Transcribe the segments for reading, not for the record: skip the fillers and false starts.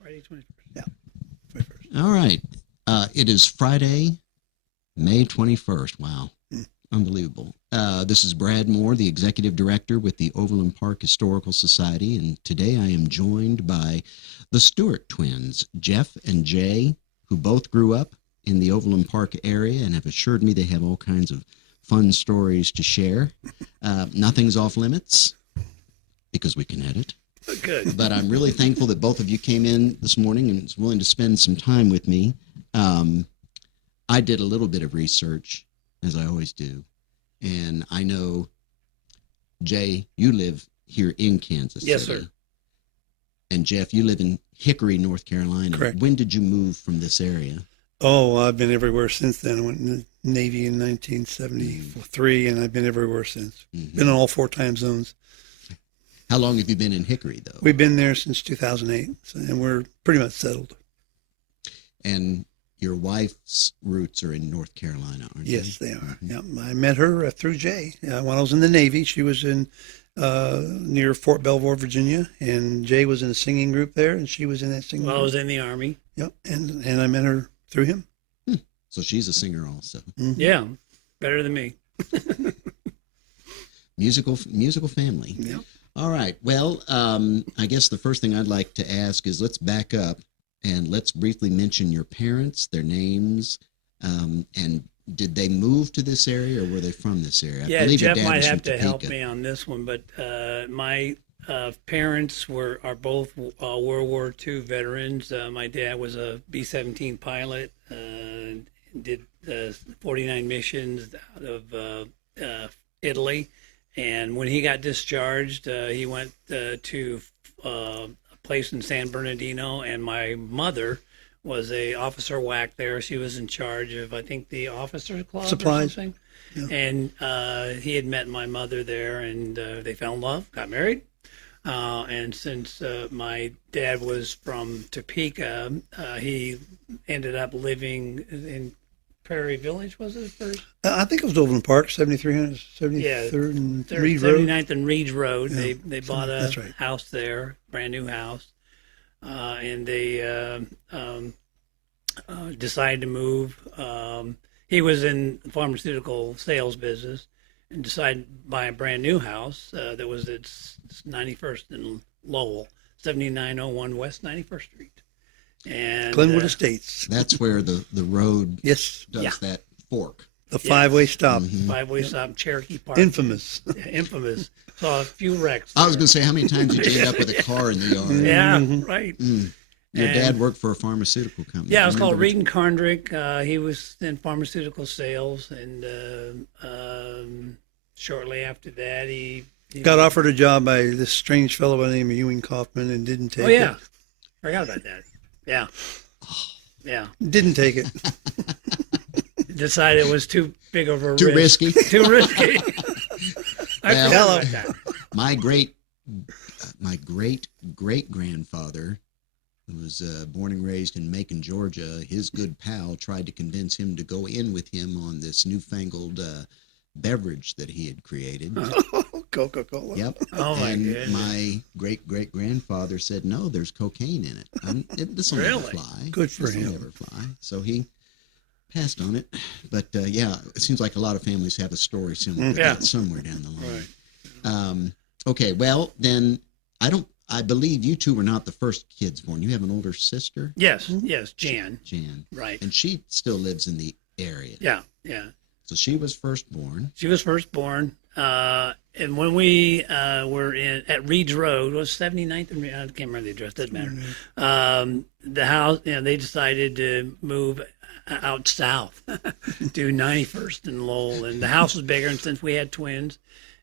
Friday 21st. Yeah, 21st. All right. It is Friday, May 21st. Wow. Unbelievable. This is Brad Moore, the Executive Director with the Overland Park Historical Society, and today I am joined by the Stewart twins, Jeff and Jay, who both grew up in the Overland Park area and have assured me they have all kinds of fun stories to share. Nothing's off limits because we can edit. Good. But I'm really thankful that both of you came in this morning and was willing to spend some time with me. I did a little bit of research, as I always do, and I know, Jay, you live here in Kansas City. Yes, sir. And Jeff, you live in Hickory, North Carolina. Correct. When did you move from this area? Oh, I've been everywhere since then. I went in the Navy in 1973, and I've been everywhere since. Mm-hmm. Been in all 4 time zones. How long have you been in Hickory, though? We've been there since 2008, and we're pretty much settled. And your wife's roots are in North Carolina, aren't they? Yes, they are. Yeah, I met her through Jay. When I was in the Navy, she was in near Fort Belvoir, Virginia, and Jay was in a singing group there, and she was in that singing Well, I group. was in the Army. Yep, and I met her through him. So she's a singer also. Mm-hmm. Yeah, better than me. Musical family. Yep. All right. Well, I guess the first thing I'd like to ask is let's back up and let's briefly mention your parents, their names, and did they move to this area or were they from this area? Yeah, I believe your Jeff dad might was from have to help Topeka. me on this one, but my parents are both World War II veterans. My dad was a B-17 pilot, did 49 missions out of Italy. And when he got discharged, he went to a place in San Bernardino, and my mother was a officer WAC there. She was in charge of, I think, the officers club Supplies. or something. Yeah. And he had met my mother there, and they fell in love, got married. And since my dad was from Topeka, he ended up living in Prairie Village, was it first? I think it was Overland Park, 7300, 73rd Yeah, and Reed Road. 79th and Reed Road. Yeah, They bought a that's right. house there, brand new house, and they decided to move. He was in the pharmaceutical sales business and decided to buy a brand new house that was at 91st and Lowell, 7901 West 91st Street. And Glenwood Estates. That's where the road Yes, does Yeah. that fork. the 5-way stop. Mhm. five-way stop, Cherokee Park. Infamous. Infamous. Saw a few wrecks. I was going there. to say, how many times did you end up with a car in the yard? Yeah, Mhm. right. Your And- dad worked for a pharmaceutical company. Yeah, it Do was you called remember Reed and Kondrick. He was in pharmaceutical sales, and shortly after that, he Got offered a job by this strange fellow by the name of Ewing Kaufman and didn't take Oh yeah, it. forgot about that. Yeah, yeah. Didn't take it. Decided it was too big of a Too risk. risky? Too risky. I Well- forgot about that. my great great grandfather, who was born and raised in Macon, Georgia, his good pal tried to convince him to go in with him on this newfangled beverage that he had created. Coca-Cola. Yep. Oh my And goodness. my great great grandfather said, "No, there's cocaine in it. This will never Really? fly. Good for This will him. never fly." So he passed on it. But yeah, it seems like a lot of families have a story similar to Yeah. that somewhere down the line. Right. Okay, well then I believe you two were not the first kids born. You have an older sister, Yes, yes, Jan. Jan, Right. and she still lives in the area. Yeah, yeah. So she was first born. She was first born. And when we were at Reed's Road, it was 79th and Reed, I can't remember the address, doesn't matter. The house, they decided to move out south to 91st and Lowell. And the house was bigger, and since we had twins,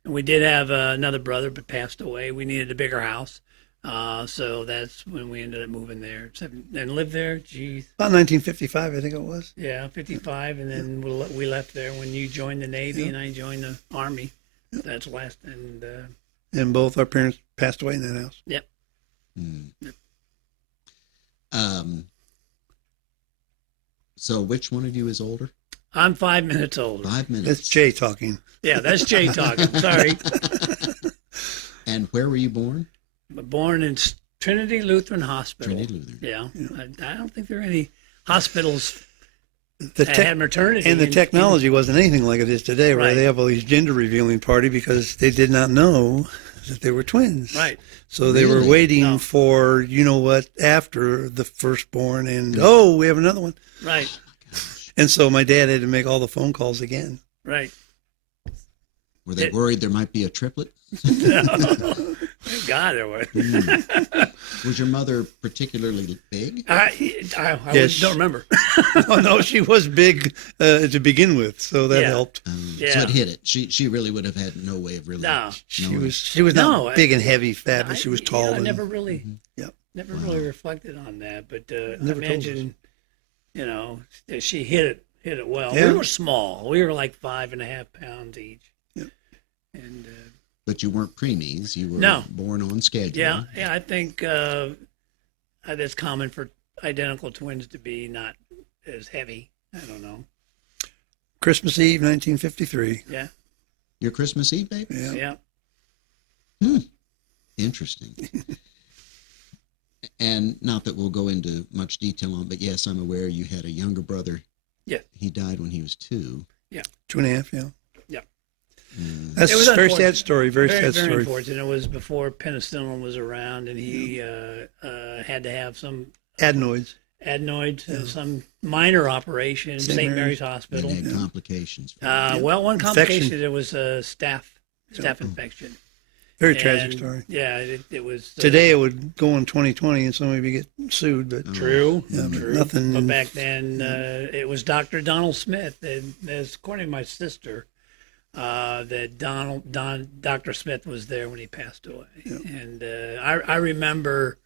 and we did have another brother but passed away, we needed a bigger house. So that's when we ended up moving there and lived there. Geez, About 1955, I think it was. yeah, 55, and then we left there when you joined the Navy and I joined the Army. That's last, and And both our parents passed away in that house. yep. Hmm. So which one of you is older? I'm 5 minutes older. 5 minutes. That's Jay talking. Yeah, that's Jay talking. Sorry. And where were you born? Born in Trinity Lutheran Hospital. Trinity Lutheran. Yeah. I don't think there are any hospitals The that tech- had maternity. and the technology wasn't anything like it is today, where Right. they have all these gender revealing party because they did not know that they were twins. Right. So they were Really? waiting No. for, you know what, after the firstborn, and oh, we have another one. Right. And so my dad had to make all the phone calls again. Right. Were they worried there might be a triplet? Thank God there was. Was your mother particularly big? I Yes. don't remember. Oh no, she was big to begin with, so that Yeah. helped. So Yeah. it hit it. She really would have had no way of really. No. She knowing. was No, not big and heavy, fat, but she was I tall. and, never really, Yep. never really reflected on that. But I Never told imagine, that she hit it well. Yeah. We were small. We were like 5.5 pounds each. Yep. And But you weren't preemies. You were No. born on schedule. yeah, I think that's common for identical twins to be not as heavy. I don't know. Christmas Eve, 1953. Yeah. Your Christmas Eve, baby? Yeah. Yeah. Interesting. And not that we'll go into much detail on, but yes, I'm aware you had a younger brother. Yeah. He died when he was 2. 2.5, yeah. Yeah. That's It was a very unfortunate. sad story, very sad Very story. unfortunate. It was before penicillin was around, and he had to have some Adenoids. adenoids, some minor operation, St. St. Mary's Mary's. Hospital. And had complications. Well, one complication, Infection. it was a staph infection. Very tragic And, story. Yeah, it was. Today it would go in 2020 and somebody would get sued, but True. Yeah, but True. nothing- But back then, it was Dr. Donald Smith, and as according to my sister, that Dr. Smith was there when he passed away, and I remember,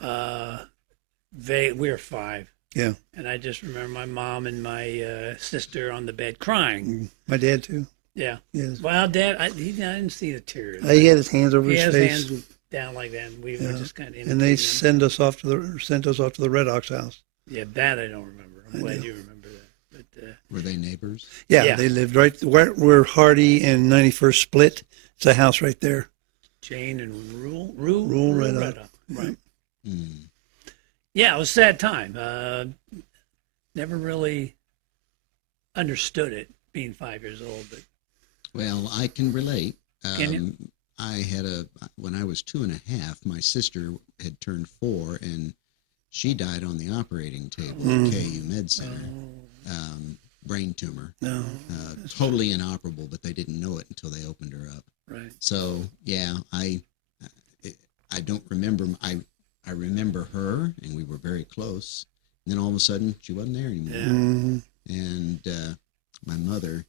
we were 5. Yeah. And I just remember my mom and my sister on the bed crying. my dad too. Yeah. Yes. Well, Dad, I didn't see the tears. He had his hands over He his has face, hands down like that, and we were just kind of. and they sent us off to the Red Ox house. Yeah, that I don't remember. I'm I glad know. you remember that. But Were they neighbors? Yeah, Yeah. they lived right where Hardy and 91st split. It's a house right there. Jane and Rule Red Oak. Right. Mm. Yeah, it was a sad time. Never really understood it being 5 years old, but Well, I can relate. Can you? When I was 2.5, my sister had turned 4, and she died on the operating table at KU Med Center. Brain tumor. No. Totally inoperable, but they didn't know it until they opened her up. right. So yeah, I don't remember. I remember her, and we were very close. And then all of a sudden, she wasn't there anymore. Yeah. Mhm. And my mother,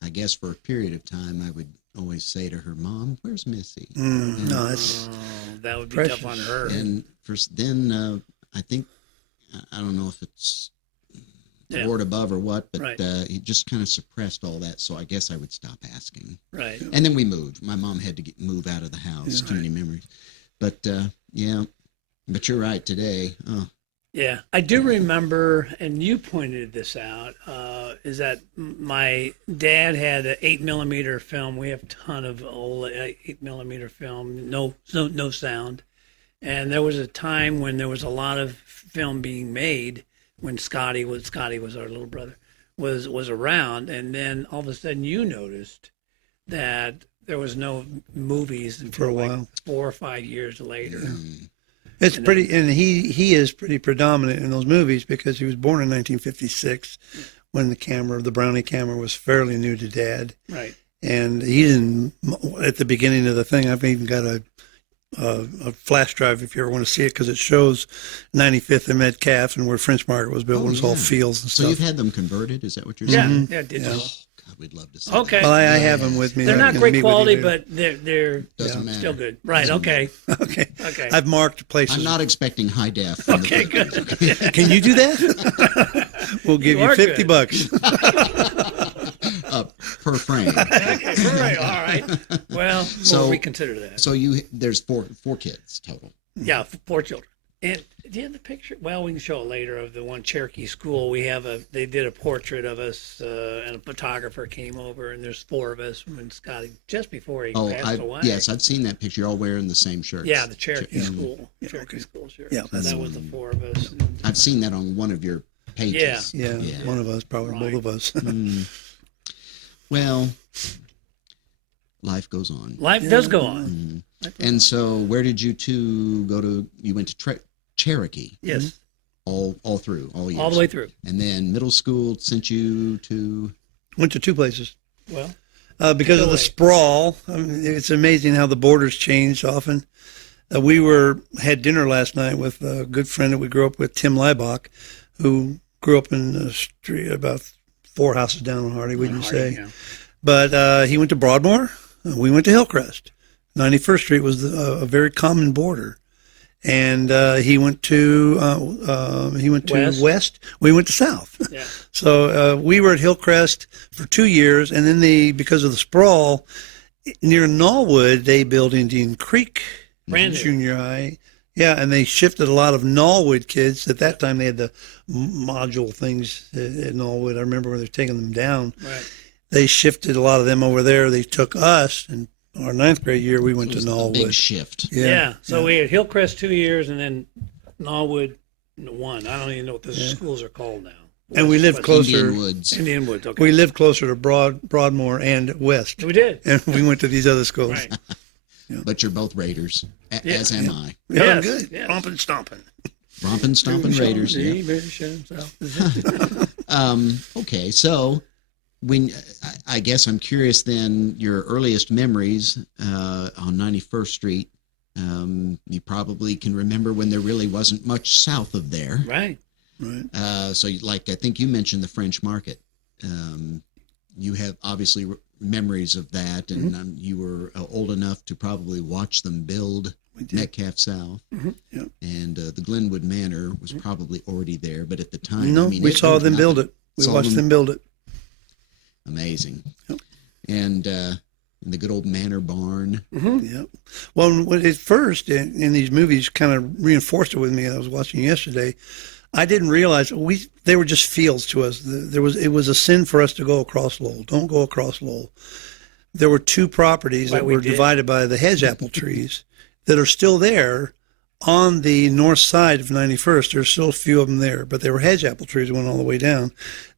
I guess for a period of time, I would always say to her, "Mom, where's Missy?" No, that's That would be precious. tough on her. And then I think, I don't know if it's the Yeah. Lord above or what, but Right. he just kind of suppressed all that. So I guess I would stop asking. Right. And then we moved. My mom had to move out of the house. Yeah. Too many memories. But yeah, but you're right today. Oh, Yeah, I do remember, and you pointed this out, is that my dad had an 8mm film. We have a ton of old 8mm film, no sound. And there was a time when there was a lot of film being made when Scotty was our little brother, was around. And then all of a sudden you noticed that there was no movies until For a like while. 4 or 5 years later. It's pretty, and he is pretty predominant in those movies because he was born in 1956 when the Brownie camera was fairly new to Dad, Right. and he didn't. At the beginning of the thing, I've even got a flash drive if you ever want to see it because it shows 95th and Metcalf and where French Market was built when it's all yeah. fields and So stuff. you've had them converted? Is that what you're Yeah, saying? yeah, digital. Oh, God, we'd love to see Okay. Well, I that. have them with me. They're I not can great meet with you quality, later. but they're Doesn't matter. still good. Right. Okay. Okay. Okay. I've marked places. I'm not expecting high def. from the Okay, pictures, good. Can you do that? We'll give You you are 50 good. bucks. per frame. Okay. All right. All right. Well, So- we'll reconsider that. So there's four kids total. Yeah, 4 children, And do you have the picture? Well, we can show it later of the one Cherokee school. They did a portrait of us, and a photographer came over, and there's 4 of us when Scotty, just before he passed away. Yes, I've seen that picture. You're all wearing the same shirts. Yeah, the Cherokee school, Yeah, Cherokee okay. school shirt. Yeah, so that was the 4 of us. And, I've seen that on one of your pages. Yeah, one of us, probably Right. both of us. Well, life goes on. life does go on. And so, where did you two go to? You went to Cherokee. Yes, All through, all years. all the way through. And then middle school sent you to. Went to 2 places. Well, Because of the away. sprawl. I mean, it's amazing how the borders changed often. We had dinner last night with a good friend that we grew up with, Tim Leibach, who grew up in the street about 4 houses down on Hardy, we can say. Yeah. But he went to Broadmoor. We went to Hillcrest. 91st Street was a very common border. And he went to West. We went to South. Yeah. So we were at Hillcrest for 2 years, and then because of the sprawl, near Knollwood, they built Indian Creek Brand new. Junior High. Yeah, and they shifted a lot of Knollwood kids. At that time, they had the module things at Knollwood. I remember when they were taking them down. Right. They shifted a lot of them over there. They took us, and our 9th grade year, we went It was to a big Knollwood. shift. Yeah. So we had Hillcrest 2 years, and then Knollwood 1. I don't even know what the schools are called now. And we lived closer. Indian Woods. Indian Woods. Okay. We lived closer to Broadmoor and West, We did. and we went to these other schools. Right. But you're both Raiders, as am I. Yeah, Yes, good. yes. Stomping, stomping. Romping, stomping Raiders. Yeah. Okay, so when I guess I'm curious then, your earliest memories on 91st Street, you probably can remember when there really wasn't much south of there. Right. Right. So I think you mentioned the French Market. You have obviously memories of that, and you were old enough to probably watch them build Metcalf South. Yep. And the Glenwood Manor was probably already there, but at the time, No, I mean, we it saw was them build nothing. it. We Saw watched them build it. Amazing. Yep. And the good old Manor Barn. Yep. Well, at first, in these movies, kind of reinforced it with me. I was watching yesterday. I didn't realize they were just fields to us. It was a sin for us to go across Lowell. Don't go across Lowell. There were 2 properties that were divided by the hedge apple trees that are still there on the north side of 91st. There's still a few of them there, but they were hedge apple trees that went all the way down.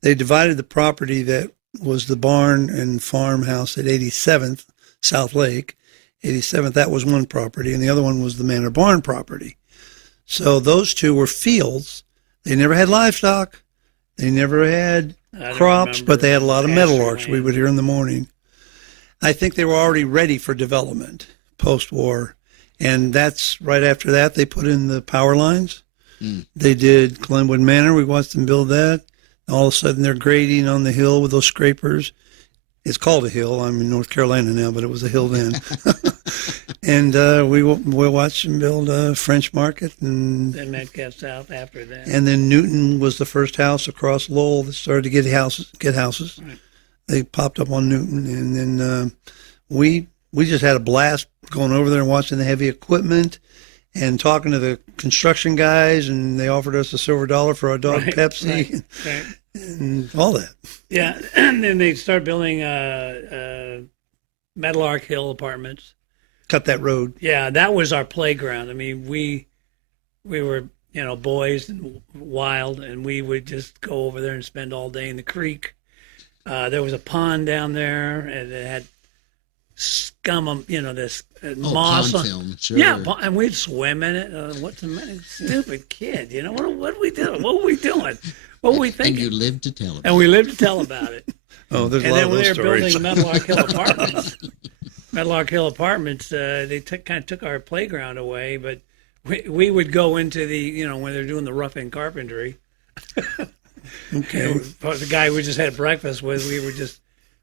They divided the property that was the barn and farmhouse at 87th South Lake. 87th, that was one property, and the other one was the Manor Barn property. So those 2 were fields. They never had livestock. They never had crops, but they had a lot of meadowlarks we would hear in the morning. I think they were already ready for development post-war. And that's right after that, they put in the power lines. They did Glenwood Manor. We watched them build that. All of a sudden, they're grading on the hill with those scrapers. It's called a hill. I'm in North Carolina now, but it was a hill then. And we watched them build French Market. Then Metcalf South after that. And then Newton was the first house across Lowell that started to get houses. Right. They popped up on Newton. And then we just had a blast going over there and watching the heavy equipment and talking to the construction guys, and they offered us a silver dollar for our dog Pepsi Right. and all that. Yeah, and then they started building Meadowlark Hill apartments. Cut that road. Yeah, that was our playground. I mean, we were, boys and wild, and we would just go over there and spend all day in the creek. There was a pond down there, and it had scum of, this moss pond on. film, sure. Yeah, and we'd swim in it. What's the matter? Stupid kid, what we doing? What were we doing? What were we And thinking? you lived to tell it. And we lived to tell about it. Oh, there's a And lot then of when those they were stories. building Meadowlark Hill Apartments, Meadowlark Hill Apartments, they kind of took our playground away, but we would go into the, when they're doing the roughing carpentry. Okay. The guy we just had breakfast with, we would just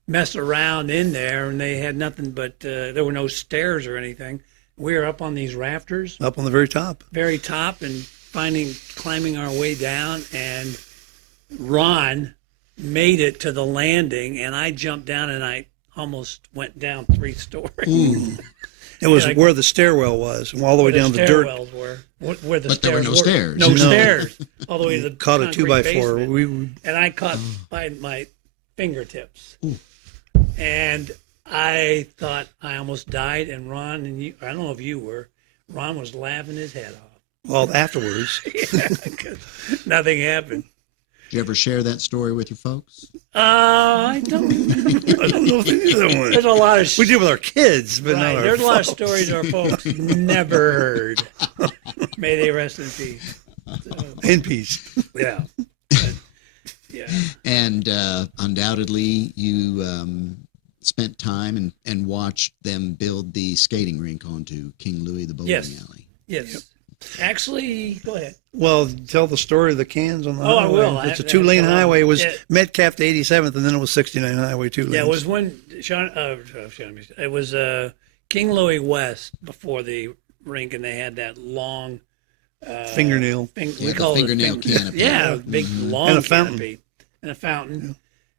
mess around in there, and they had nothing but, there were no stairs or anything. We were up on these rafters, Up on the very top. very top, and climbing our way down, and Ron made it to the landing, and I jumped down, and I almost went down 3 stories. It was like- where the stairwell was, and all the way down the dirt. stairwells were. Where the But there were no stairs. No No. stairs. All the way to the Caught a concrete 2x4. basement. We And I caught by my fingertips. And I thought I almost died. And Ron and you, I don't know if you were, Ron was laughing his head off. well afterwards. Yeah, 'cause nothing happened. Did you ever share that story with your folks? I don't. I don't know if any of them There's were. a lot of. We did with our kids, but Right. not our There's a lot of folks. stories our folks never heard. May they rest in peace. So, In peace. yeah. But, yeah. And undoubtedly, you spent time and watched them build the skating rink onto King Louis, the bowling Yes. alley. Yes. Actually, go ahead. Well, tell the story of the cans on the Oh, I highway. will. It's a I- 2-lane I- highway. It was yeah. Metcalf to 87th, and then it was 69 highway, 2 lanes. Yeah, it was when it was King Louis West before the rink, and they had that long fingernail. Yeah, we the call it a fingernail canopy. Yeah, big long And a fountain. canopy and a fountain,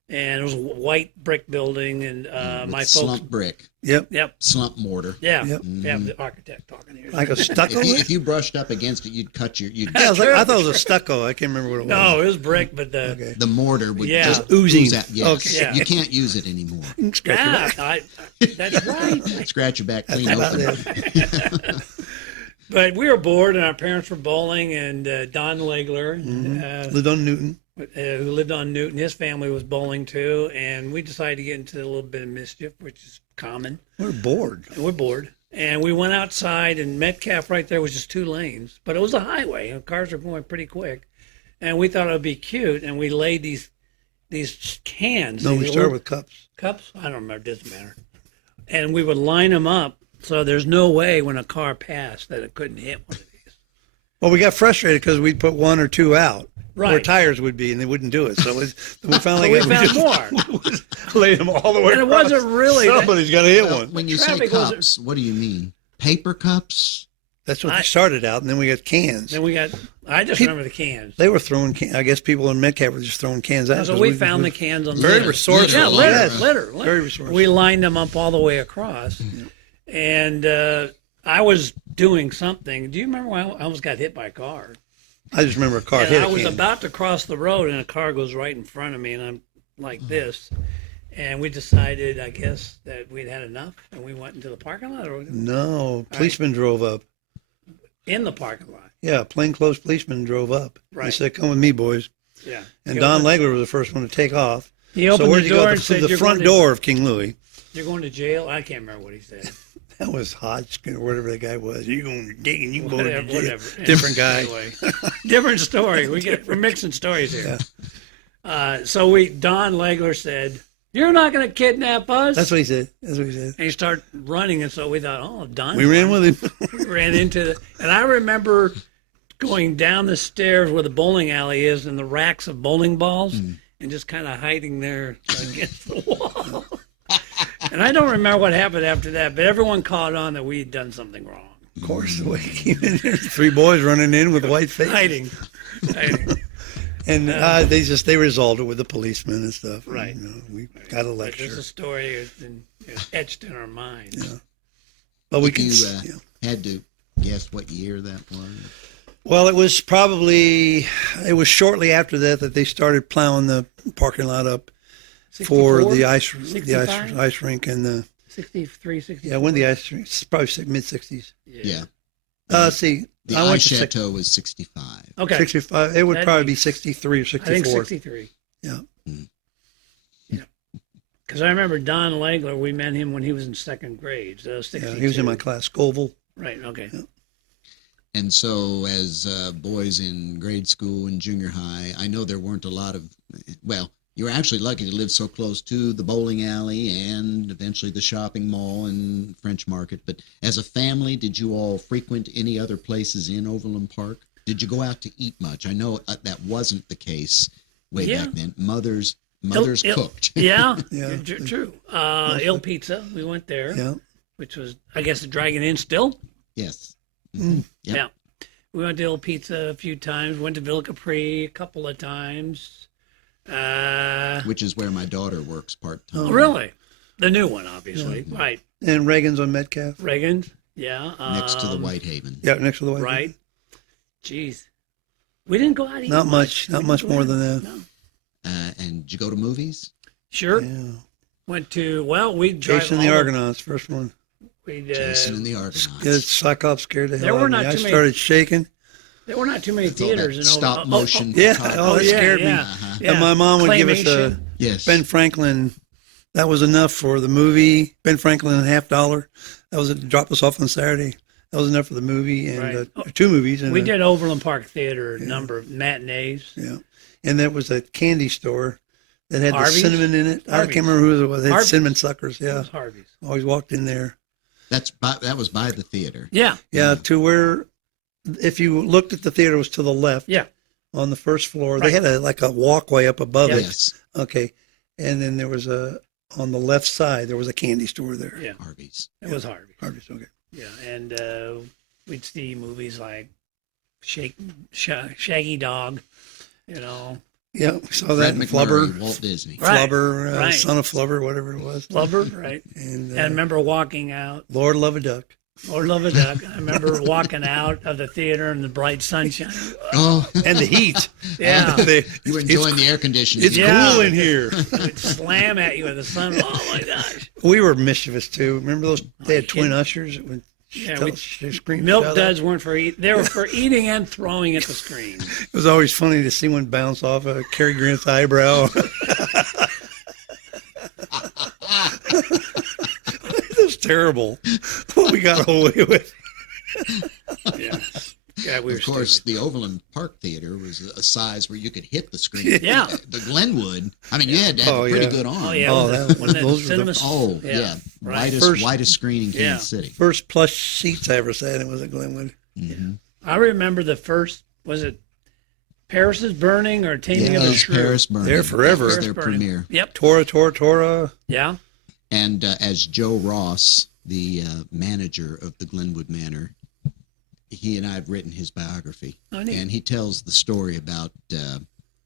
and it was a white brick building, and With my folks. slump brick, Yep. Yep. slump mortar. Yeah. Yep. Yeah. The architect talking here. Like a stucco. If you brushed up against it, you'd cut your. Yeah, I thought it was a stucco. I can't remember what it was. No, it was brick, but the Okay. The mortar would Yeah. just Oozing. ooze out. Yes. Okay. Yeah. You can't use it anymore. yeah, that's right. Scratch your back clean About open. it. But we were bored, and our parents were bowling, and Don Legler, Lived on Newton. who lived on Newton, his family was bowling too, and we decided to get into a little bit of mischief, which is common. We were bored. And we're bored. And we went outside, and Metcalf right there was just 2 lanes, but it was a highway, and cars were going pretty quick. And we thought it would be cute, and we laid these cans. No, these we little started with cups. cups. I don't remember. It doesn't matter. And we would line them up, so there's no way when a car passed that it couldn't hit one of these. Well, we got frustrated because we'd put 1 or 2 out where Right. tires would be, and they wouldn't do it. So we finally So we found more. laid them all the way And it across. wasn't really that- Somebody's got to hit one. When you say Traffic wasn't- cups, what do you mean? Paper cups? That's what they started out, and then we got cans. Then we got. I just remember the cans. They were throwing. I guess people in Metcalf were just throwing cans out. So 'cause we found the cans on the very litter. resourceful. Yeah, litter, Yes. litter. Very resourceful. We lined them up all the way across, and I was doing something. Do you remember when I almost got hit by a car? I just remember a car And hit I a was can. about to cross the road, and a car goes right in front of me, and I'm like this. And we decided, I guess, that we'd had enough, and we went into the parking lot, or No, policeman drove up. in the parking lot. Yeah, plainclothes policeman drove up. He Right. said, "Come with me, boys." Yeah. And He Don opened- Legler was the first one to take off. He opened So where'd the you door go? and To said, the "You're front going door of King Louis. You're going to jail." I can't remember what he said. That was Hodgkin or whatever that guy was. You going to digging? You going to Whatever. jail? Whatever. Different guy. Anyway, different story. We're mixing stories here. So Don Legler said, "You're not going to kidnap us." That's what he said. That's what he said. And he started running, and so we thought, "Oh, Don." We ran with him. We ran into the, and I remember going down the stairs where the bowling alley is, and the racks of bowling balls, and just kind of hiding there against the wall. And I don't remember what happened after that, but everyone caught on that we had done something wrong. Of course, the way he came in there, 3 boys running in with white faces. Hiding. And they resolved it with the policemen and stuff. Right. And, we got a But lecture. there's a story that's etched in our minds. But we If can. you had to guess what year that was. Well, it was shortly after that they started plowing the parking lot up for 64? the ice 65? rink and the 63, 64. when the ice rink, it's probably mid 60s. Yeah. See, The I went ice to chateau was 65. Okay. 65. It would That'd probably be- be 63 or I think 64. 63. Yeah. Because I remember Don Legler, we met him when he was in 2nd grade. So 62. Yeah, he was in my class, Scoville. Right, okay. And so, as boys in grade school and junior high, I know there weren't a lot of, well, you were actually lucky to live so close to the bowling alley and eventually the shopping mall and French Market. But as a family, did you all frequent any other places in Overland Park? Did you go out to eat much? I know that wasn't the case way back then. Mothers cooked. Yeah, Yeah. true. Il Pizza, we went there, Yeah. which was, I guess, the Dragon Inn still. Yes. Mm. Yep. Yeah. We went to Il Pizza a few times, went to Villa Capri a couple of times. Which is where my daughter works part-time. Really? The new one, obviously. Right. And Reagan's on Metcalf. Reagan. Yeah. Next to the Whitehaven. Yeah, next to the White. Right. Jeez. We didn't go out eating Not much. Not We much didn't go more out. than that. No. And did you go to movies? Sure. Yeah. Went to, well, we'd drive Jason the all- Argonauts, first one. We'd, Jason and the Argonauts. Yeah, Cyclops scared the There hell were out of me. not I too many- started shaking. there were not too many It's all that theaters in stop Oklahoma. motion. Yeah, photography. oh, it yeah, scared me. yeah. Uh-huh. Yeah. And my mom would give us a Claymation. Yes. Ben Franklin. That was enough for the movie. Ben Franklin and $50. That was it. Drop us off on Saturday. That was enough for the movie and Right. two movies. And We did Overland Park Theater, a number of matinees. Yeah, and there was a candy store that had Harvey's? the cinnamon in it. I Harvey's. can't remember who it was. They had Harvey's. cinnamon suckers. It Yeah, was Harvey's. always walked in there. That was by the theater. Yeah. Yeah, to where if you looked at the theater, it was to the left. Yeah. On the first floor, Right. they had a walkway up above it. Yes. Okay, and then there was on the left side there was a candy store there. Yeah. Harvey's. It was Harvey's. Harvey's, okay. Yeah. And we'd see movies like Shaggy Dog, you know, Yeah, we saw that Fred in McMurray, Flubber, Walt Disney. Right, Flubber, right. Son of Flubber, whatever it was. Flubber, right? And And I remember walking out, Lord Love a Duck. Lord Love a Duck. I remember walking out of the theater in the bright sunshine. Oh, And the heat. Yeah. you were enjoying the air conditioning. It's Yeah. cool in here. It would slam at you with the sun. Oh my gosh. We were mischievous too. Remember those? They had you twin kidding? ushers that would Yeah, scream. Milk shout out. duds weren't for eat. They were for eating and throwing at the screen. It was always funny to see one bounce off of Cary Grant's eyebrow. It was terrible. What we got away with. Yeah. Yeah, we were Of course, stupid. the Overland Park Theater was a size where you could hit the screen. Yeah. The Glenwood, I mean, you had to have Oh, a pretty yeah. good arm. Oh yeah. Oh, was that- when the those were cinema. the- Oh, yeah. Right. Widest screen in Kansas Yeah. City. First plush seats I ever sat in was at Glenwood. Mhm. I remember the first. Was it Paris is Burning or Taming Yeah, of it the was Shrew? Paris Burning. There forever. That was Paris their Burning. premiere. Yep. Tora. Yeah. And as Joe Ross, the manager of the Glenwood Manor, he and I have written his biography. Oh, neat. And he tells the story about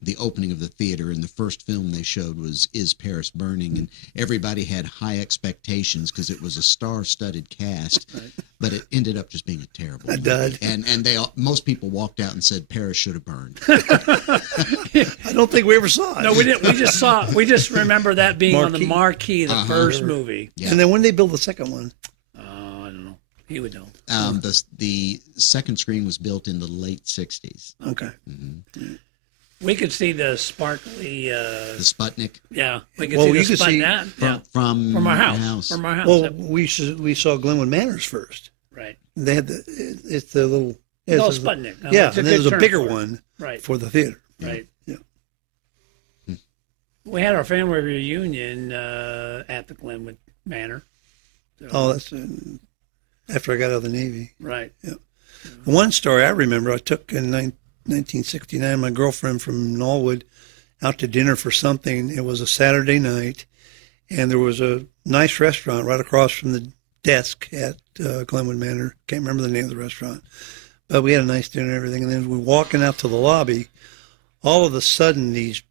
the opening of the theater, and the first film they showed was Is Paris Burning? And everybody had high expectations because it was a star-studded cast, but it ended up just being a terrible A movie. dud. And most people walked out and said Paris should have burned. I don't think we ever saw it. No, we didn't. We just remember that being on the marquee, the first movie. Yeah. And then when they build the second one, Oh, I don't know. He would know. The second screen was built in the late 60s. okay. We could see the sparkly. The Sputnik Yeah, we could Well, see you the could see that. Yeah, from our your house. From our house. Well, Yep. we saw Glenwood Manors first. Right. They had it's the little. Oh, it's a- Sputnik. No, Yeah, it's and good there's a term bigger for it. one Right. for the theater. Right. Yeah. We had our family reunion at the Glenwood Manor. So, Oh, that's after I got out of the Navy. right. One story I remember, I took in 1969 my girlfriend from Norwood out to dinner for something. It was a Saturday night, and there was a nice restaurant right across from the desk at Glenwood Manor. Can't remember the name of the restaurant, but we had a nice dinner and everything. And then we were walking out to the lobby. All of a sudden, these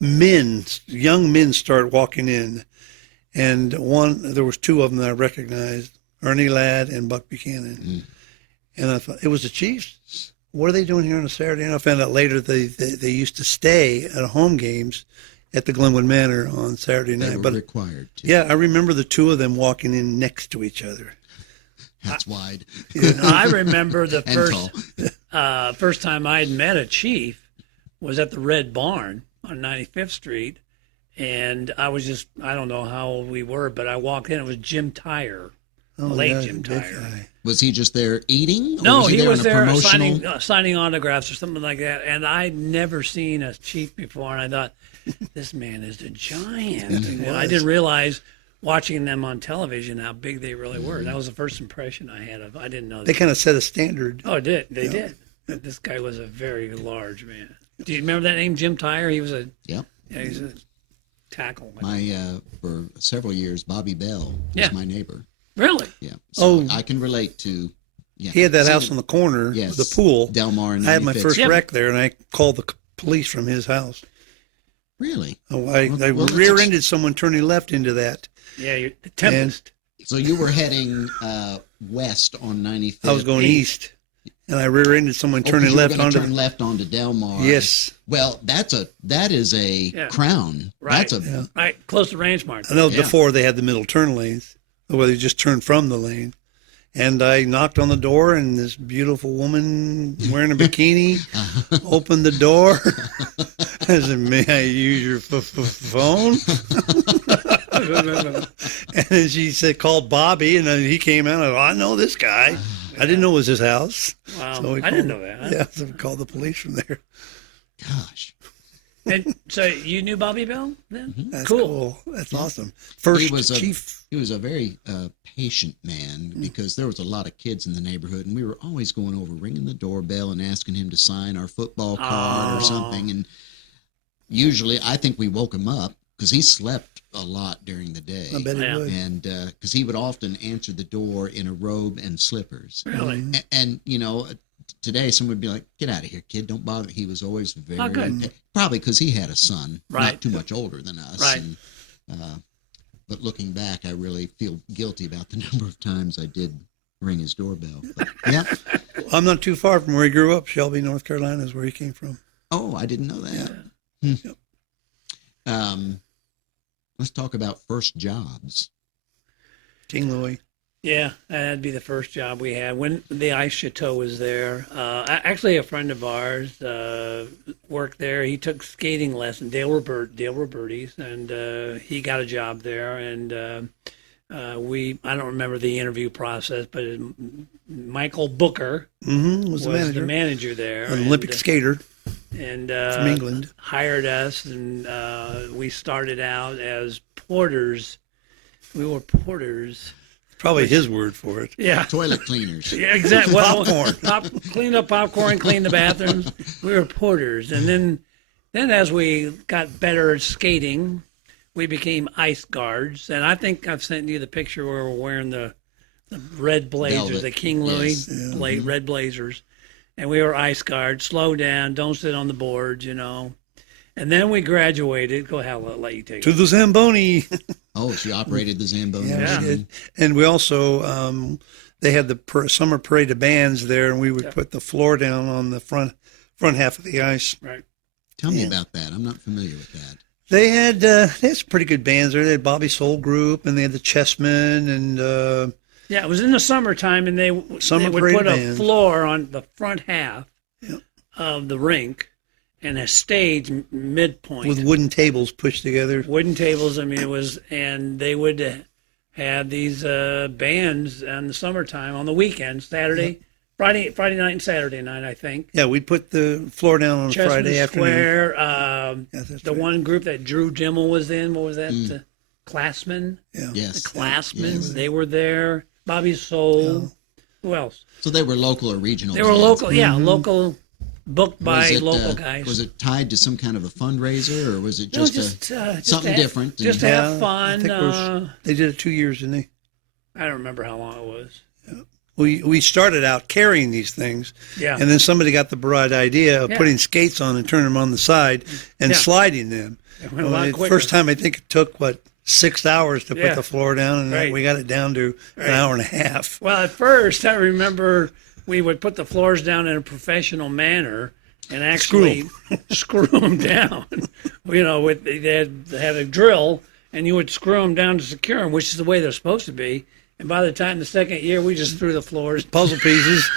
young men, start walking in, and there was two of them that I recognized, Ernie Ladd and Buck Buchanan. And I thought, it was the Chiefs? What are they doing here on a Saturday? And I found out later they used to stay at home games at the Glenwood Manor on Saturday they night. were But required to. yeah, I remember the two of them walking in next to each other. That's wide. I remember the And first time I'd met a chief was at the Red Barn on 95th Street, and I don't know how old we were, but I walked in. It was Jim Tyre, Oh, late yeah, Jim big Tyre. guy. Was he just there eating? Or No, was he there was on a there promotional? signing autographs or something like that. And I'd never seen a chief before, and I thought, this man is a giant. He And I was. didn't realize, watching them on television, how big they really were. That was the first impression I had of. I didn't know. They kind of set a standard. Oh, it did. They did. This guy was a very large man. Do you remember that name, Jim Tyre? He was Yep. he's a tackle. For several years, Bobby Bell was Yeah. my neighbor. Really? Yeah. So Oh. I can relate to. Yeah. He had that See house on the corner Yes. with the pool. Delmar and I had my 95th. first Yep. wreck there, and I called the police from his house. Really? Oh, I Well, let's rear-ended someone turning left into that. Yeah, you're the Tempest. So you were heading west on 95th. I was going east, and I rear-ended someone Oh, 'cause turning you were left gonna onto. turn left onto Del Mar. Yes, Well, that is a Yeah. Crown. Right. That's a Right, close to Ranch Mart. I know Yeah. before they had the middle turn lanes, where they just turned from the lane. And I knocked on the door, and this beautiful woman wearing a bikini opened the door. I said, "May I use your phone?" And then she said, "Called Bobby," and then he came out. I know this guy. I didn't know it was his house. Wow, So we I didn't called- know that. Huh? Yeah, so we called the police from there. gosh. And so you knew Bobby Bell then? That's Cool. cool. That's awesome. First He was a- chief. He was a very patient man because there was a lot of kids in the neighborhood, and we were always going over, ringing the doorbell, and asking him to sign our football card or something. And usually, I think we woke him up because he slept a lot during the day. I bet he Yeah. would. And because he would often answer the door in a robe and slippers. Really? And you know, today someone would be like, "Get out of here, kid! Don't bother." He was always very Oh, good. probably because he had a son, Right. not too much older than us. Right. And, but looking back, I really feel guilty about the number of times I did ring his doorbell. But, yeah. I'm not too far from where he grew up. Shelby, North Carolina is where he came from. Oh, I didn't know that. Yep. Let's talk about first jobs. King Louis. Yeah, that'd be the first job we had when the ice chateau was there. Actually, a friend of ours worked there. He took skating lessons, Dale Roberti's, and he got a job there. And I don't remember the interview process, but Michael Booker Was was the manager. there. An Olympic skater and from England. hired us, and we started out as porters. We were porters. Probably his word for it. Yeah. Toilet cleaners. Yeah, exactly. Well, Popcorn. Cleaned up popcorn, cleaned the bathrooms. We were porters, and then as we got better at skating, we became ice guards. And I think I've sent you the picture where we're wearing the red blazers, Velvet. the King Louis Yes. red blazers, and we were ice guards. Slow down, don't sit on the boards, you know. And then we graduated. Go ahead, I'll let you take To it. the Zamboni. Oh, she operated the Zamboni Yeah, Yeah. we machine. did. And we also, they had the summer parade of bands there, and we would put the floor down on the front half of the ice. Right. Tell me Yeah. about that. I'm not familiar with that. They had some pretty good bands there. They had Bobby Soul Group, and they had the Chessmen, and Yeah, it was in the summertime, and they would parade put a bands. floor on the front half Yep. of the rink and a stage midpoint. with wooden tables pushed together. Wooden tables. I mean, it was, and they would have these bands in the summertime on the weekends, Friday night and Saturday night, I think. Yeah, we'd put the floor down on a Chestnut Friday afternoon. Square. Yeah, that's The right. one group that Drew Jimmel was in, what was that? Classmen. Yeah. Yes. The Classmen. Yes. They were there. Bobby Soul. Who else? So they were local or regional. They were bands. local. Yeah, local. Booked by Was it, local guys. Was it tied to some kind of a fundraiser, or was it No, just, just something to have- different? Just to Yeah, have fun. I think they did it 2 years, didn't they? I don't remember how long it was. We started out carrying these things, Yeah. and then somebody got the bright idea of Yeah. putting skates on and turning them on the side and Yeah. sliding them. It went a lot The quicker. first time I think it took 6 hours to Yeah. put the floor down, and Right. we got it down to Right. an hour and a half. Well, at first, I remember we would put the floors down in a professional manner and actually screw them down. You know, they had a drill, and you would screw them down to secure them, which is the way they're supposed to be. And by the time the second year, we just threw the floors, Puzzle pieces.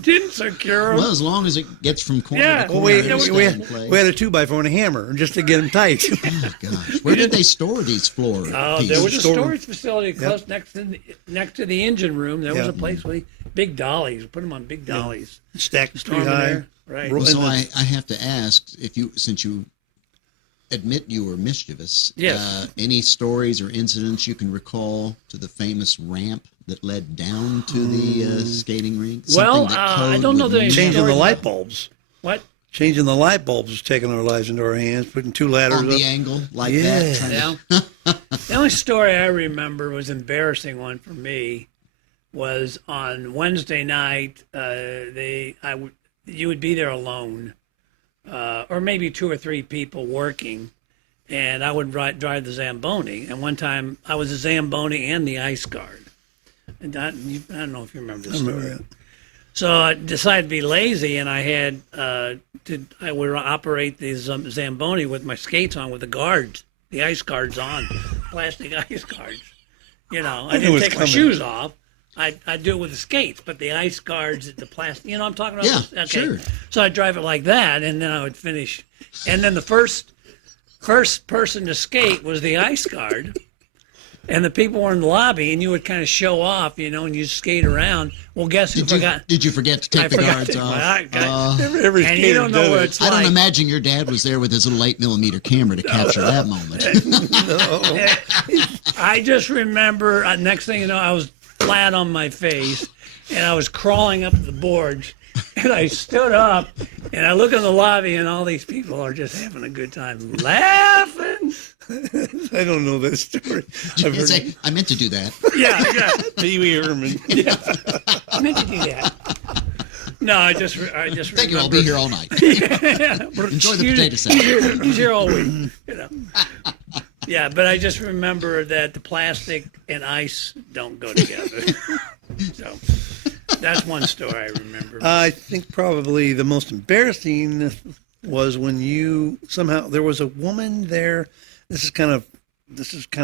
didn't secure them. well, as long as it gets from corner Yeah, to well, corner, we, it'll we, stay we, in had, place. we had a 2x4 and a hammer just to get them tight. Oh gosh, where did they store these floor pieces? There was a Store 'em. storage facility close next to the engine room. There was Yeah. a place where big dollies. Put them on big dollies. Stacked Store pretty 'em in high. there. Right. Well, so And I have to ask since you admit you were mischievous. Yes. Any stories or incidents you can recall to the famous ramp that led down to the skating rink? Well, Something that I code don't know would the mean? Changing the stories light about- bulbs. What? Changing the light bulbs was taking our lives into our hands, putting 2 ladders on up. the angle like Yeah. that. trying to- Yeah. The only story I remember was an embarrassing one for me. Was on Wednesday night. You would be there alone, or maybe 2 or 3 people working, and I would drive the Zamboni. And one time I was a Zamboni and the ice guard. And I don't know if you remember this story. Remember that. So I decided to be lazy, and I had I would operate the Zamboni with my skates on, with the guards, the ice guards on, plastic ice guards. You know, I knew it didn't was take my coming. shoes off. I'd do it with the skates, but the ice guards, the plastic, you know what I'm talking about? Yeah, sure. So I'd drive it like that, and then I would finish. And then the first person to skate was the ice guard. And the people were in the lobby, and you would kind of show off, you know, and you'd skate around. Well, guess who forgot? Did you forget to I take the forgot guards to. off? Every And you skater don't know does what it. it's I like. don't imagine your dad was there with his little 8mm camera to capture that moment. I just remember, next thing you know, I was flat on my face, and I was crawling up the boards, and I stood up, and I look in the lobby, and all these people are just having a good time, laughing. I don't know that story. I've heard Say, I meant to do that. Yeah. Pee Wee Herman. I meant to do that. No, I just Thank you. I'll remember. be here all night. Enjoy the potato salad. He's here all week. You know. Yeah, but I just remember that the plastic and ice don't go together. So that's one story I remember. I think probably the most embarrassing was when you somehow there was a woman there. This is kind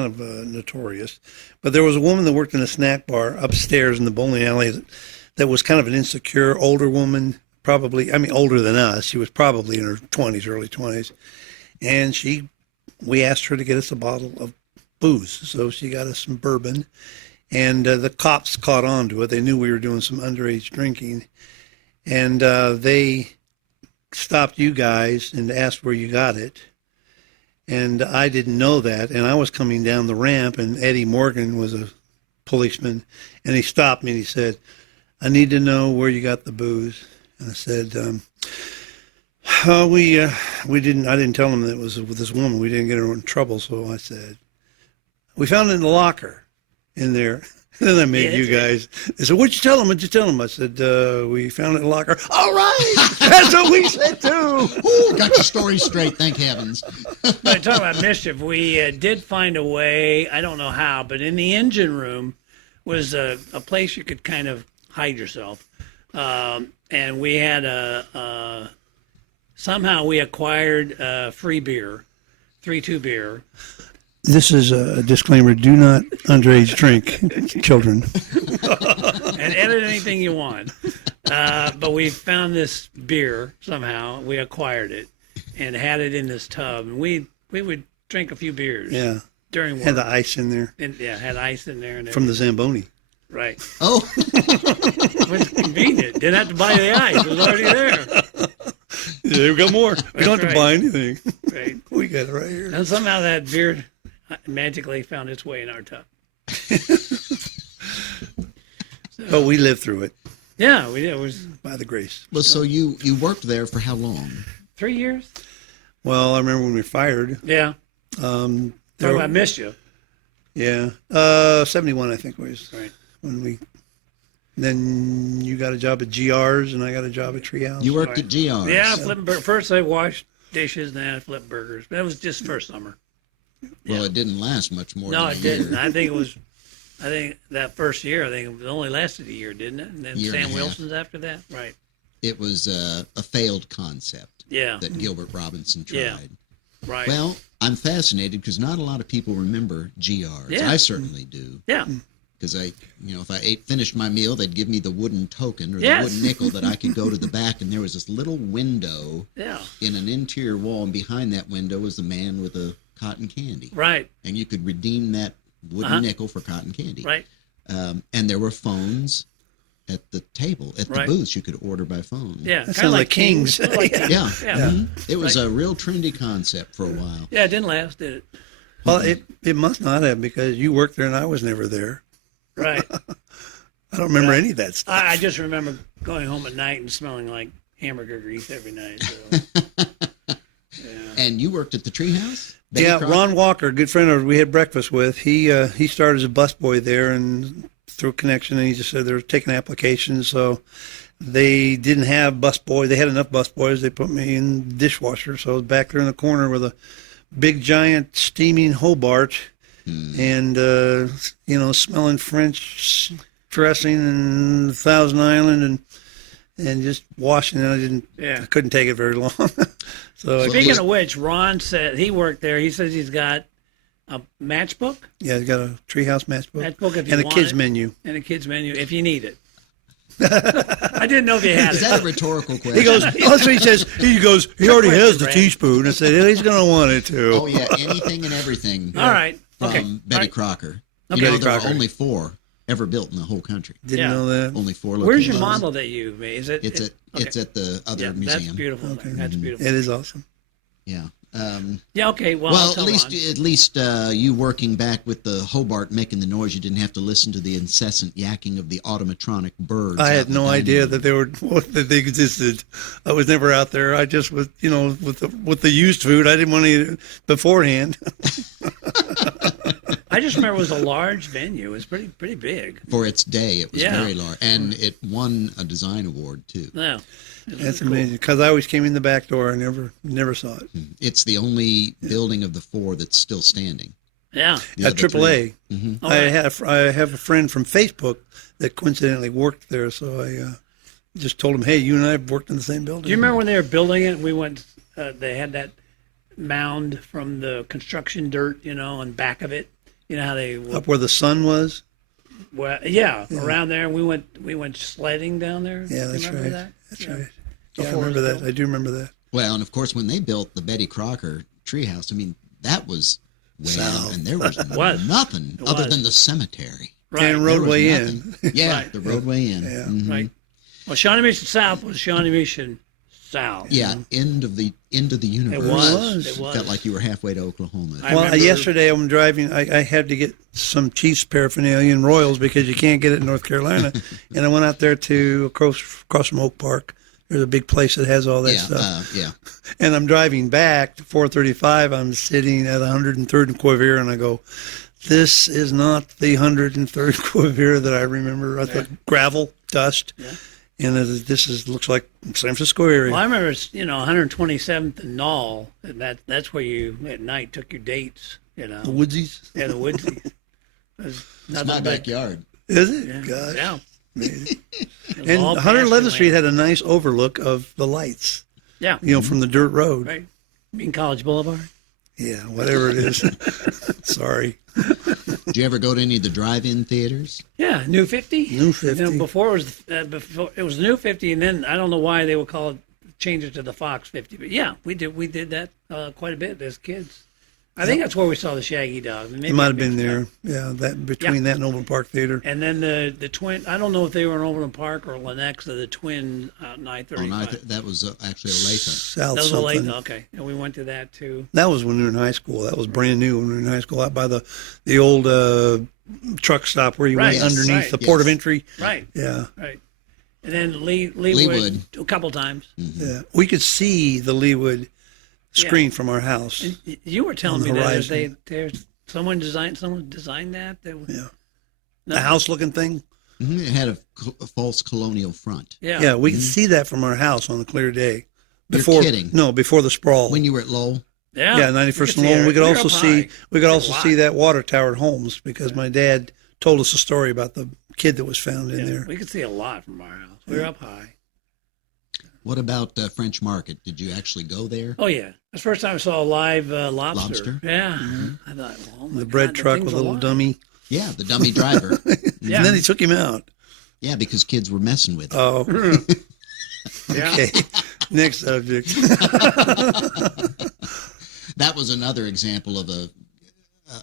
of notorious, but there was a woman that worked in a snack bar upstairs in the bowling alley that was kind of an insecure older woman, probably, I mean, older than us. She was probably in her 20s, early 20s. And we asked her to get us a bottle of booze. So she got us some bourbon, and the cops caught on to it. They knew we were doing some underage drinking, and they stopped you guys and asked where you got it. And I didn't know that. And I was coming down the ramp, and Eddie Morgan was a policeman, and he stopped me and he said, "I need to know where you got the booze." And I said, we didn't. I didn't tell him that it was with this woman. We didn't get her in trouble. So I said, "We found it in the locker in there." And then I made you guys. They said, "What'd you tell him? What'd you tell him?" I said, "We found it in the locker." All right, that's what we said too. Ooh, got your story straight, thank heavens. But talking about mischief, we did find a way. I don't know how, but in the engine room was a place you could kind of hide yourself, and we had somehow we acquired free beer, 3-2 beer. This is a disclaimer: do not underage drink, children. And edit anything you want. But we found this beer somehow. We acquired it and had it in this tub. And we would drink a few beers Yeah, during work. had the ice in there And, yeah, had ice in there. And from the Zamboni. right. Oh, It was convenient. Didn't have to buy the ice. It was already there. Yeah, we got more. We don't have to right. buy anything. Right. We got it right here. And somehow that beer magically found its way in our tub. But we lived through it Yeah, we did. It was by the grace. well, so you worked there for how long? 3 years. Well, I remember when we were fired. Yeah. There, I missed you. yeah, 71, I think was Right. when we. Then you got a job at GR's, and I got a job at Treehouse. You worked at GR's. Yeah, flipping first I washed dishes, then I flipped burgers. But that was just first summer. Well, it didn't last much more No, than a it didn't. year. I think that first year, I think it only lasted a year, didn't it? And then Year and Sam a half. Wilson's after that, right? It was a failed concept Yeah, that Gilbert Robinson tried. Yeah. right. Well, I'm fascinated because not a lot of people remember GR's. Yeah. I certainly do. Yeah, Because if I finished my meal, they'd give me the wooden token or the Yes. wooden nickel that I could go to the back, and there was this little window yeah, in an interior wall, and behind that window was the man with a cotton candy, right, and you could redeem that wooden nickel for cotton candy. right. And there were phones at the table at the Right. booths. You could order by phone. Yeah, That kinda sounds like Kings. Like Kings. Yeah. Yeah. Mhm. It was a real trendy concept for a while. Yeah, it didn't last, did it? Well, it must not have, because you worked there and I was never there. Right. I don't remember any of that stuff. I just remember going home at night and smelling like hamburger grease every night. So. Yeah. And you worked at the Treehouse? Betty Yeah, Crocker? Ron Walker, a good friend of ours we had breakfast with, he started as a busboy there, and through a connection, and he just said they were taking applications, so they didn't have busboy. They had enough busboys. They put me in dishwasher, so I was back there in the corner with a big giant steaming Hobart, and smelling French dressing and Thousand Island and just washing it. I couldn't take it very long. So Speaking of which, Ron said he worked there. He says he's got a matchbook. Yeah, he's got a treehouse matchbook, Matchbook if you and a want kids it, menu. and a kids menu if you need it. I didn't know if you had Is it. that a rhetorical question? He goes, that's what he says. He goes, he already has the Brad. teaspoon. I said, he's going to want it too. Oh yeah, anything and everything. All right. From Okay. Betty All right. Crocker. Okay. You know, Betty there Crocker. were only 4 ever built in the whole country. Didn't Yeah. know that. Only 4 Where's your locations. model that you made? Is it? It's okay. at the other Yeah, museum. that's beautiful. Okay. That's beautiful. It is awesome. Yeah. Yeah. Okay. Well, I'll Well, tell at least Ron. you working back with the Hobart making the noise, you didn't have to listen to the incessant yakking of the automatronic birds. I out had in the no dining idea room. that they existed. I was never out there. I just was, with the used food. I didn't want to eat it beforehand. I just remember it was a large venue. It was pretty big. For its day, it was Yeah. very large, and it won a design award too. Yeah. That's amazing. Because I always came in the back door. I never saw it. It's the only building of the 4 that's still standing. Yeah. The At other 3 AAA. Mhm. All right. I have a friend from Facebook that coincidentally worked there, so I just told him, "Hey, you and I have worked in the same building." Do you remember when they were building it? We went. They had that mound from the construction dirt, on back of it. You know how they up where the sun was? well, yeah, around there. We went sledding down there. Yeah, You that's remember right. That? That's Yeah. right. Yeah, I Before it remember was that. built. I do remember that. Well, and of course, when they built the Betty Crocker treehouse, I mean, that was way South. out, and there was Was. nothing It other was. than the cemetery. Right. And There was roadway nothing. in. Yeah, Right. the roadway in. Yeah. Mhm. Right. Well, Shawnee Mission South was Shawnee Mission South. Yeah, end of the universe. It was. was. It was. Felt like you were halfway to Oklahoma. I Well, remember- yesterday I'm driving. I had to get some Chiefs paraphernalia and Royals because you can't get it in North Carolina. And I went out there to across from Oak Park. There's a big place that has all that yeah, stuff. yeah. And I'm driving back to 435. I'm sitting at 103rd and Quivira, and I go, "This is not the 103rd Quivira that I remember. I thought gravel, dust, and looks like San Francisco area." Well, I remember, 127th and Knoll, and that's where you at night took your dates. The Woodsies. Yeah, the woodsy. It's my backyard. Is it? Yeah. Gosh. Yeah. Amazing. It was And all 111th pasture Street land. had a nice overlook of the lights, Yeah. from the dirt road. Right. Being College Boulevard. Yeah, whatever it is. Sorry. Did you ever go to any of the drive-in theaters? Yeah, New 50. New 50. Before it was New 50, and then I don't know why they would change it to the Fox 50. But yeah, we did that quite a bit as kids. I think that's where we saw the Shaggy Dog. Maybe It might I have been mixed there. up. Yeah, that between that and Overland Park Theater. And then the twin. I don't know if they were in Overland Park or Lenexa. The twin out in Oh, I-35. no, that was actually a Lathan. South That was a late. something. Okay, and we went to that too. That was when we were in high school. That was brand new when we were in high school, out by the old truck stop where you Right, went underneath right. the port of Yes. entry. Right, Yeah, right. And then Leewood Leewood. a couple times. yeah. We could see the Leewood screen from our house. And you were telling On me the that horizon. there's someone designed that. Yeah. The house-looking thing. Mhm, it had a false colonial front. Yeah. Yeah, we could see that from our house on a clear day. You're Before, kidding. No, before the sprawl. When you were at Lowell? Yeah, 91st and see Lowell. it. We could We were also up see high. see lot. that water tower at Holmes because my dad told us a story about the kid that was found in there. We could see a lot from our house. We were up high. What about French Market? Did you actually go there? Oh yeah, that's the first time I saw a live lobster. Lobster? Yeah, I thought, oh my The bread God, that truck thing's with a little alive. dummy. Yeah, the dummy driver. Yeah. And then he took him out. Yeah, because kids were messing with it. Oh, Yeah. okay. Next subject. That was another example of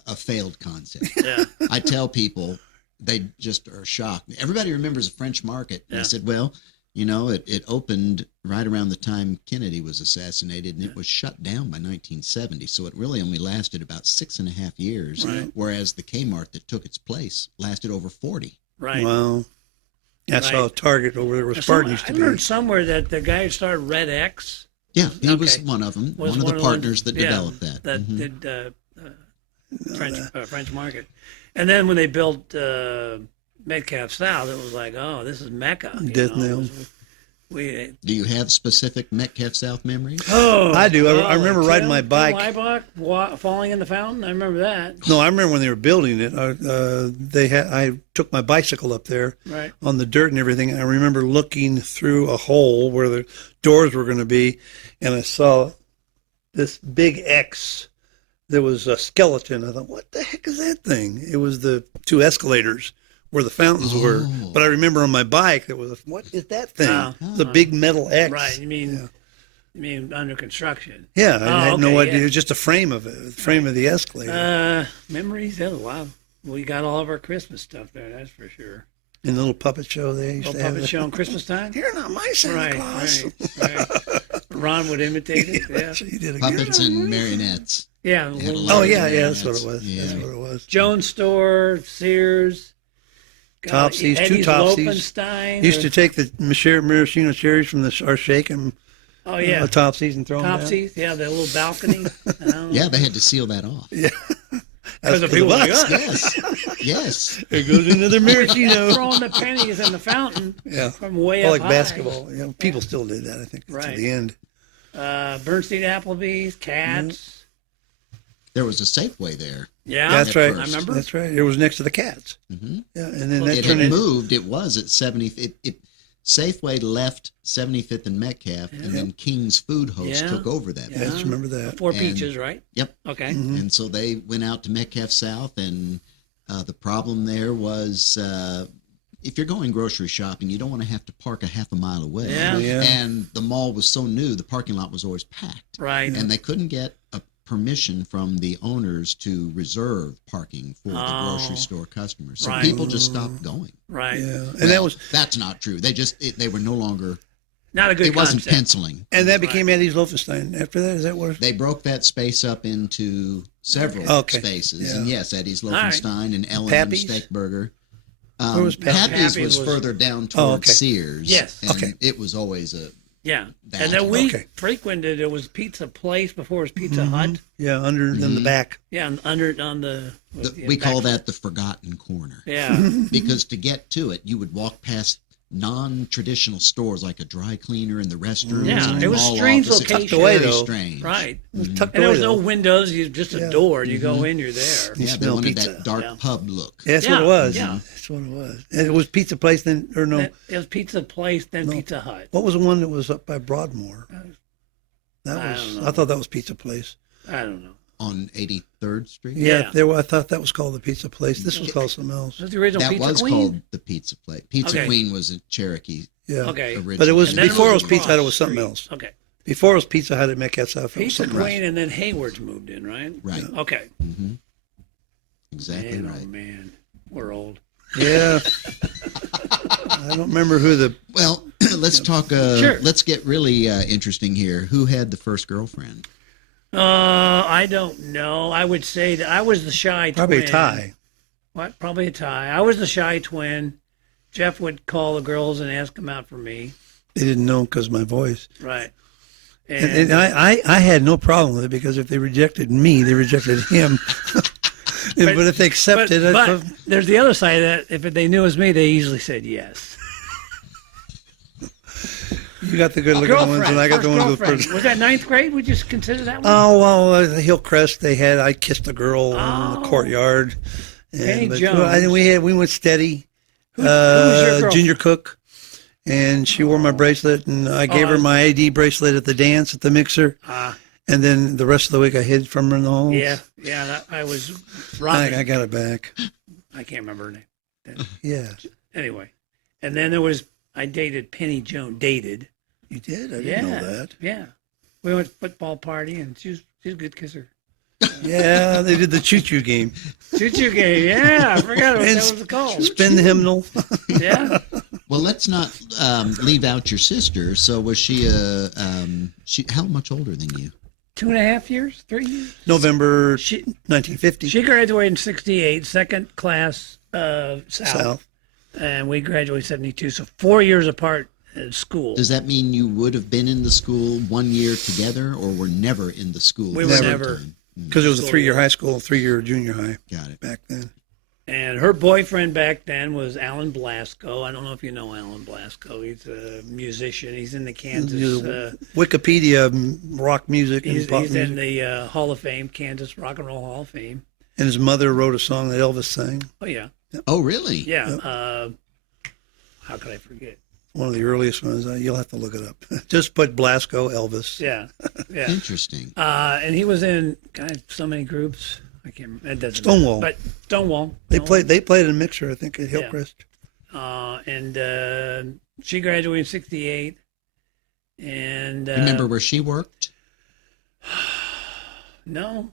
a failed concept. Yeah. I tell people, they just are shocked. Everybody remembers a French Market. And Yeah. I said, well, it opened right around the time Kennedy was assassinated, and it was shut down by 1970. So it really only lasted about 6.5 years, Right. whereas the Kmart that took its place lasted over 40. Right. Wow. I saw a Right. Target over there where Spartan used to I be. heard somewhere that the guy who started Red X Yeah, he was Okay. one of them, was one of the ones- partners that yeah, developed that. That Mhm. did French Market, and then when they built Metcalf South, it was like, oh, this is Mecca. Death It nail. was We Do you have specific Metcalf South memories? I do. I remember riding my bike. Falling in the fountain. I remember that. No, I remember when they were building it. I took my bicycle up there Right. on the dirt and everything. And I remember looking through a hole where the doors were going to be, and I saw this big X. There was a skeleton. I thought, what the heck is that thing? It was the two escalators where the fountains were. But I remember on my bike, there was what is that thing? It was a big metal X. Right. You mean under construction? Yeah, I had no idea. yeah. It was just a frame of it, the frame of the escalator. Memories. Oh wow. We got all of our Christmas stuff there. That's for sure. In the little puppet show they used Little to have. puppet show on Christmas time. You're not my Santa Claus. Right. Ron would imitate it. Yeah. He did a Puppets good and marionettes. Yeah. They had a lot Oh of yeah, marionettes. that's what it was. Yeah. That's what it was. Jones Store, Sears, Topsies, two Eddie's Topsies. Lopenstein, Used to take the maraschino cherries from our shake and Oh yeah, Topsies and throw them down. Topsies. Yeah, the little balcony. Yeah, they had to seal that off. Because of for the people like bus. us. Yes. Yes. There goes another maraschino. Throwing the pennies in the fountain Yeah. from way Well, up like high. basketball. You know, people still did that, I think, Right. to the end. Bernstein Applebee's, Cats. There was a Safeway there. Yeah, That's right. I remember. That's right. It was next to the Cats. Mhm. Yeah, and then Well, that It turned had into moved. It was at 70. Safeway left 75th and Metcalf, and then King's Food Host Yeah. took over that. Yeah. I just remember that. Four And- Peaches, right? Yep. Okay. And so they went out to Metcalf South, and the problem there was if you're going grocery shopping, you don't want to have to park a half a mile away. Yeah. Yeah. And the mall was so new, the parking lot was always packed. Right. And they couldn't get a permission from the owners to reserve parking for the grocery store customers. So Right. people just stopped going. Right. Yeah, and Well, that's not true. They were no longer, Not a good it wasn't concept. penciling. that became Eddie's Loefenstein. After that, is that what? They broke that space up into several Okay. spaces. Yeah. And yes, Eddie's right. Loefenstein and Ellen Pappy's? Steakburger. Where was Pappy's? Pappy's Pappy's was was- further down towards okay. Sears. Yes. And Okay. it was always a Yeah. That. And then we Okay. frequented, it was Pizza Place before it was Pizza Hut. Yeah, under in the back. Yeah, and under on the we call that the forgotten corner. Yeah. Because to get to it, you would walk past non-traditional stores like a dry cleaner and the restrooms. Yeah, and it was mall strange office. It's location. away, very though. strange. Right. It was tucked And there away, was no though. windows, you just a Yeah. door. You go in, you're there. You Yeah, they smell wanted pizza. that dark Yeah. pub look. Yeah, that's what Yeah, it was. yeah. That's what it was. And it was Pizza Place then, or no? It was Pizza Place, then Pizza Hut. What was the one that was up by Broadmoor? That I was. don't know. I thought that was Pizza Place. I don't know. On 83rd Street? Yeah, Yeah. there. I thought that was called the Pizza Place. This was called something else. Was the original That Pizza was Queen? called the Pizza Place. Pizza Okay. Queen was at Cherokee Yeah. Okay. originally. But it was And then before it was across Pizza Hut. It was the something street. else. Okay. Before it was Pizza Hut at Metcalf South. it was Pizza something Queen, and then Hayward's moved in, right? Right. Okay. hmm Exactly Man, right. oh man, we're old. else. Yeah. I don't remember who the. Well, let's talk. Sure. Let's get really interesting here. Who had the first girlfriend? I don't know. I would say that I was the shy Probably twin. a tie. What? Probably a tie. I was the shy twin. Jeff would call the girls and ask them out for me. They didn't know because of my voice. Right. And I had no problem with it because if they rejected me, they rejected him. But if they accepted it, but there's the other side of that. If they knew it was me, they usually said yes. you got the good looking ones and I got the first ones with girlfriend. person. Was that ninth grade? Would you consider that one? Oh, well, Hillcrest, I kissed a girl in Oh. the courtyard. Penny But, Jones. well, we went steady. Who was your girl? Ginger Cook. And she wore my bracelet, and I gave her my ID bracelet at the dance at the mixer. And then the rest of the week I hid from her in the halls. Yeah. I was Robin. I got it back. I can't remember her name. Yeah. Anyway, and then there was I dated Penny Jones. Dated. You did? I Yeah. didn't know that. Yeah. We went to a football party, and she's a good kisser. Yeah, they did the choo-choo game. Choo-choo game. Yeah, I forgot what And that was called. Spin the hymnal. Yeah. Well, let's not leave out your sister. So was she how much older than you? 2.5 years, 3 years. November She 1950. she graduated in '68, second class South. and we graduated 72. So 4 years apart at school. Does that mean you would have been in the school 1 year together, or were never in the school? We at were the same never. time? Because it was a 3-year high school, 3-year junior high Got it. back then. And her boyfriend back then was Alan Blasco. I don't know if you know Alan Blasco. He's a musician. He's in the Kansas. Wikipedia rock music and He's pop music. in the Hall of Fame, Kansas Rock and Roll Hall of Fame. And his mother wrote a song that Elvis sang. Oh yeah, Oh, really? yeah. Yep. How could I forget? One of the earliest ones. You'll have to look it up. Just put Blasco, Elvis. Yeah, yeah. Interesting. And he was in so many groups. I can't remember. It doesn't Stonewall. matter. But Stonewall. They played in a mixer, I think, at Yeah. Hillcrest. And she graduated in '68. And Remember where she worked? no,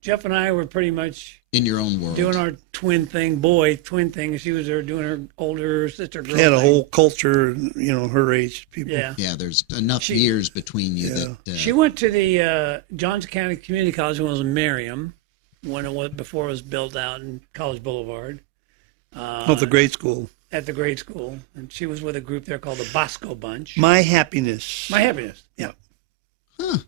Jeff and I were pretty much In your own world. doing our twin thing. And she was there doing her older sister girl She had a thing. whole culture, her age people. Yeah. Yeah, there's enough She- years between you Yeah. that She went to the Johnson County Community College when it was in Merriam, when it was before it was built out in College Boulevard. Of the grade school. At the grade school, and she was with a group there called the Bosco Bunch. My Happiness. My Happiness. Yeah.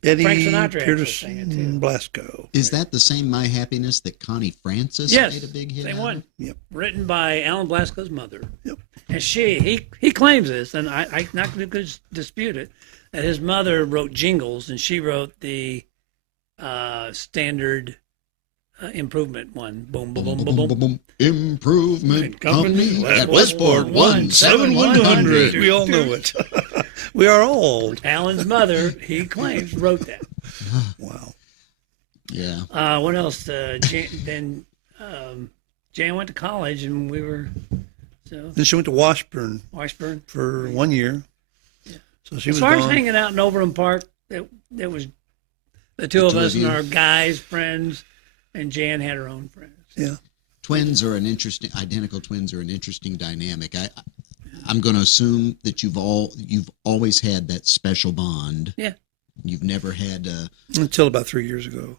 Eddie Frank Sinatra actually sang it, too. Peterson Blasco. is that the same My Happiness that Connie Francis Yes. made a big hit Same out one. of? Yep. Written by Alan Blasco's mother. Yep. And he claims this, and I not going to dispute it, that his mother wrote jingles, and she wrote the standard improvement one. Boom, boom, boom, boom, boom. Improvement Company Company at Westport 17100. We all know it. We are old. Alan's mother, he claims, wrote that. Wow. Yeah. What else? Jan went to college, and we were Then she went to Washburn Washburn. for 1 year. So she As was far as gone. hanging out in Overland Park, it was the two of two us of and you. our guys, friends, and Jan had her own friends. Yeah. Identical twins are an interesting dynamic. I'm going to assume that you've always had that special bond. Yeah. You've never had Until about 3 years ago.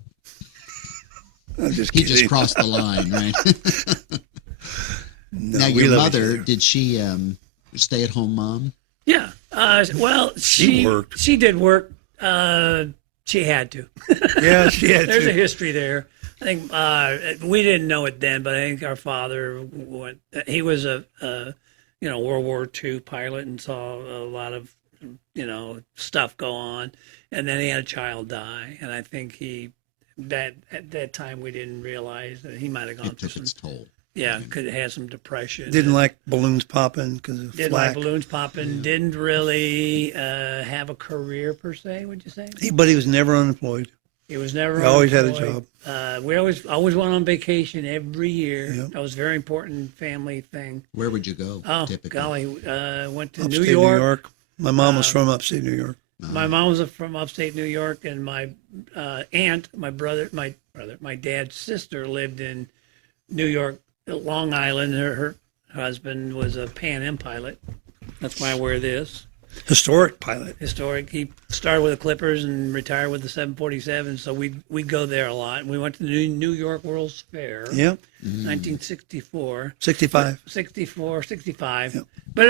I'm just he kidding. just crossed the line, right? No, Now we your love each mother, other. did she stay at home mom? Yeah. Well, She worked. She did work. She had to. Yeah, she had There's to. a history there. I think we didn't know it then, but I think our father went. He was a World War II pilot and saw a lot of stuff go on, and then he had a child die, and I think at that time we didn't realize that he might have gone It through took some. its toll. Yeah, could have had some depression. Didn't like balloons popping because of Didn't flak. like balloons popping. Didn't really have a career per se. Would you say? But he was never unemployed. He was never. He always had a unemployed. We always went on vacation every year. Yep. That was a very important family thing. Where would you go Oh typically? golly, went to Upstate New York. My mom was from upstate New York. My mom was from upstate New York, and my aunt, my dad's sister lived in New York, Long Island. Her husband was a Pan Am pilot. That's why I wear this. Historic pilot. Historic. He started with the Clippers and retired with the 747. So we'd go there a lot. We went to the New York World's Fair. Yep. 1964. 65. 64, 65. Yep. But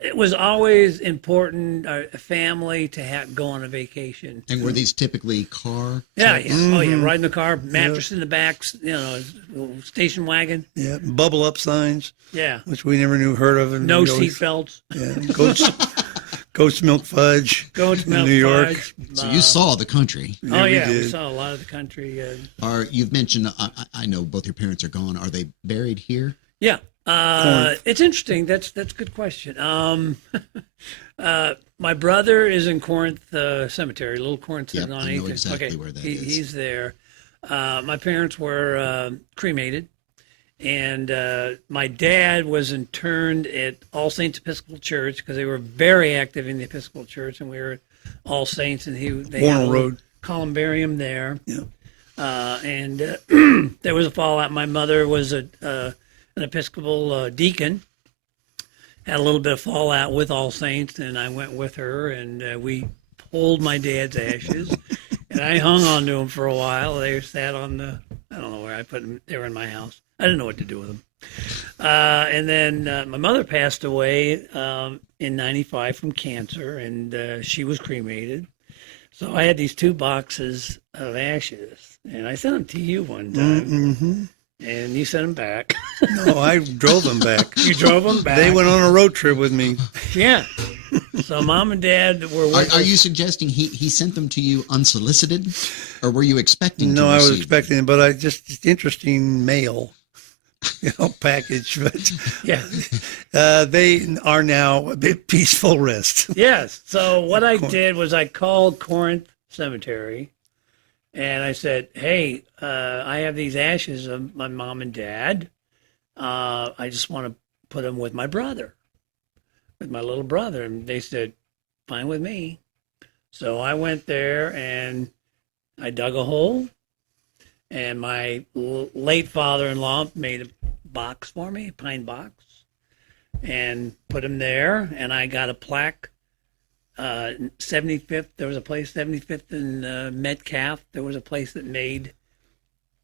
it was always important, a family to go on a vacation. And were these typically car? Yeah, trips? yeah. Oh, yeah. Ride in the car, mattress in the back, station wagon. Yeah. Bubble up signs, Yeah. which we never heard of. And No we always- seatbelts. Yeah. Goat's milk fudge. Goat's in milk New York. fudge. So you saw the country. Oh, we yeah. We did. saw a lot of the country. You've mentioned, I know both your parents are gone. Are they buried here? Yeah. Corinth. It's interesting. That's a good question. My brother is in Corinth Cemetery, Little Corinth. Yep, on I know 8th. exactly Okay, where that is. He's there. My parents were cremated, and my dad was interned at All Saints Episcopal Church because they were very active in the Episcopal Church, and we were at All Saints, and they had a Warnell little Road. columbarium there. Yeah. And there was a fallout. My mother was an Episcopal deacon. Had a little bit of fallout with All Saints, and I went with her, and we pulled my dad's ashes, and I hung on to them for a while. They sat on I don't know where I put them. They were in my house. I didn't know what to do with them. And then my mother passed away in '95 from cancer, and she was cremated. So I had these 2 boxes of ashes, and I sent them to you one time. Mm-hmm. and you sent them back. No, I drove them back. You drove them back. They went on a road trip with me. Yeah. So mom and dad were with Are us. you suggesting he sent them to you unsolicited, or were you expecting? No, to I was receive expecting it, but it's interesting mail, package. But Yeah. they are now a bit peaceful rest. Yes. So what I did was I called Corinth Cemetery, and I said, "Hey, I have these ashes of my mom and dad. I just want to put them with my brother, with my little brother." And they said, "Fine with me." So I went there and I dug a hole, and my late father-in-law made a box for me, a pine box, and put him there. And I got a plaque. 75th, there was a place, 75th in Metcalf. There was a place that made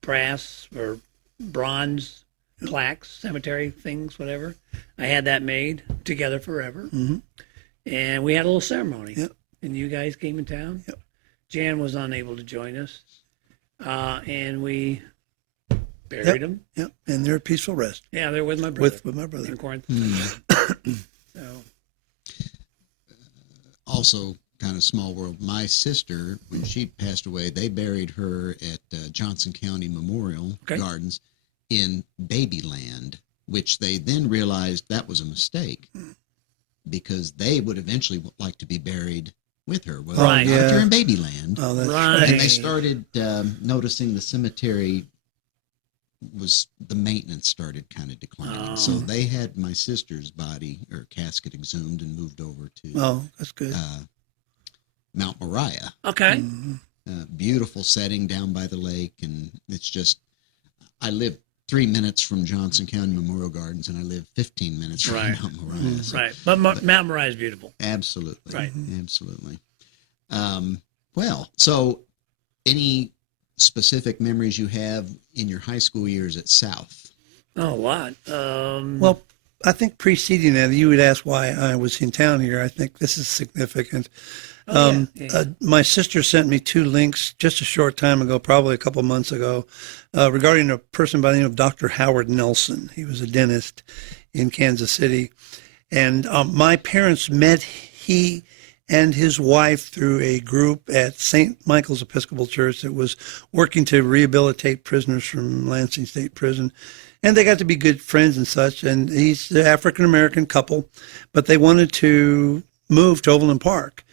brass or bronze plaques, cemetery things, whatever. I had that made together forever. Mhm. And we had a little ceremony. Yep. And you guys came in town. Yep. Jan was unable to join us. And we buried them. Yep, and they're at peaceful rest Yeah, they're with my brother. with my brother. in Corinth. Hmm. So, Also, kind of small world. My sister, when she passed away, they buried her at Johnson County Memorial Okay. Gardens in Babyland, which they then realized that was a mistake because they would eventually like to be buried with her. Well, Right. not if Yeah. you're in Babyland. Oh, that's Right. And they started noticing the cemetery the maintenance started kind of declining. So Oh. they had my sister's body or casket exhumed and moved over to Oh, that's good. Mount Moriah. okay. Mhm. Beautiful setting down by the lake. And it's just, I live 3 minutes from Johnson County Memorial Gardens and I live 15 minutes from Right. Mount Moriah. So Right. But Mount Moriah is beautiful. absolutely. Right. Absolutely. Well, so any specific memories you have in your high school years at South? Oh, a lot. Well, I think preceding that, you would ask why I was in town here. I think this is significant. My sister sent me 2 links just a short time ago, probably a couple months ago, regarding a person by the name of Dr. Howard Nelson. He was a dentist in Kansas City. And my parents met he and his wife through a group at St. Michael's Episcopal Church that was working to rehabilitate prisoners from Lansing State Prison. And they got to be good friends and such. And he's an African-American couple, but they wanted to move to Overland Park.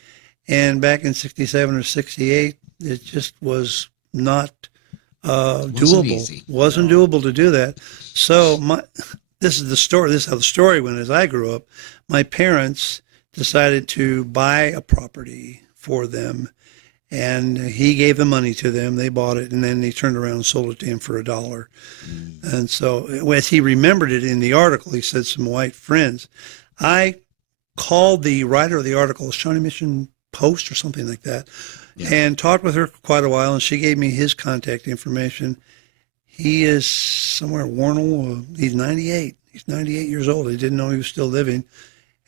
And back in 67 or 68, it just was not doable. Easy. Wasn't doable to do that. So this is the story. This is how the story went as I grew up. My parents decided to buy a property for them, and he gave the money to them. They bought it, and then they turned around and sold it to him for $1. And so as he remembered it in the article, he said some white friends. I called the writer of the article, Shawnee Mission Post or something like that, and talked with her quite a while, and she gave me his contact information. He is somewhere at Warnell. He's 98. He's 98 years old. I didn't know he was still living.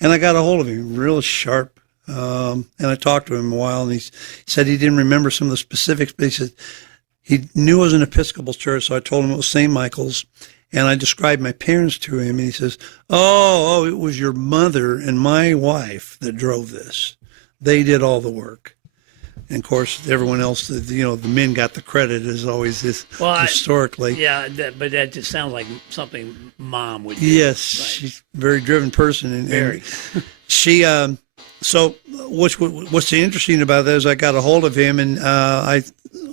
And I got a hold of him, real sharp. And I talked to him a while, and he said he didn't remember some of the specifics, but he said he knew it was an Episcopal church, so I told him it was St. Michael's. And I described my parents to him, and he says, oh, it was your mother and my wife that drove this. They did all the work. And, of course, everyone else, the men got the credit, as always is historically. But that just sounds like something Mom would do. Yes, Right. she's a very driven person. And Very. she, so what's interesting about that is I got a hold of him, and I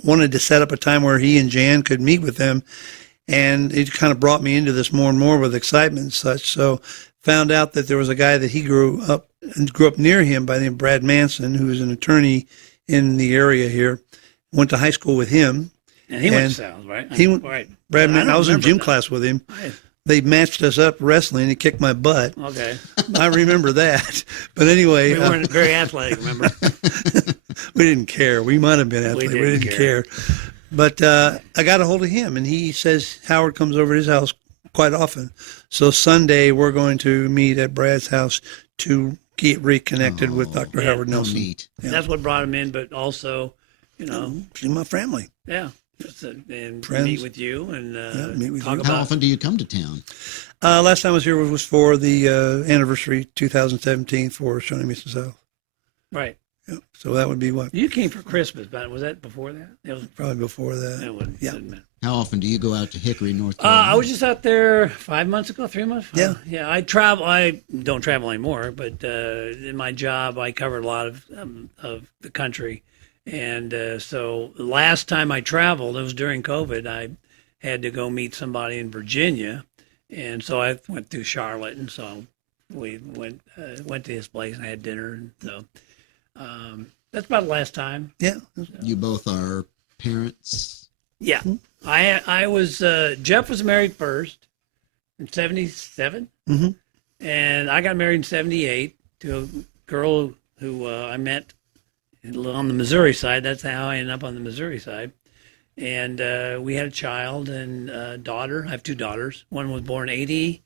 wanted to set up a time where he and Jan could meet with them. And it kind of brought me into this more and more with excitement and such. So found out that there was a guy that he grew up near him by the name of Brad Manson, who was an attorney in the area here. Went to high school with him. And he went to South, right? Right. Brad, I was in remember gym that. class with him. They matched us up wrestling. He kicked my butt. Okay. I remember that. But anyway, We weren't very athletic, remember? we didn't care. We might have been athletes. We didn't care. But I got a hold of him, and he says Howard comes over to his house quite often. So Sunday, we're going to meet at Brad's house to get reconnected with Dr. yeah. Howard How Nelson. neat. Yeah. That's what brought him in, but also, See my family. yeah. and Friends. meet with you and meet with talk you. How about. often do you come to town? Last time I was here was for the anniversary 2017 for Shawnee Mission South. Right. Yeah. So that would be what? You came for Christmas, but was that before that? It was. Probably before that. It wasn't, Yeah. doesn't matter. How often do you go out to Hickory, North Carolina? I was just out there 5 months ago, 3 months. Yeah. Yeah. I travel. I don't travel anymore, but in my job, I covered a lot of the country, and so the last time I traveled, it was during COVID. I had to go meet somebody in Virginia, and so I went through Charlotte, and so we went to his place and had dinner, and so that's about the last time. Yeah. You both are parents. Yeah, I was Jeff was married first in '77, Mm-hmm. and I got married in '78 to a girl who I met on the Missouri side. That's how I ended up on the Missouri side, and we had a child and a daughter. I have two daughters. One was born '80,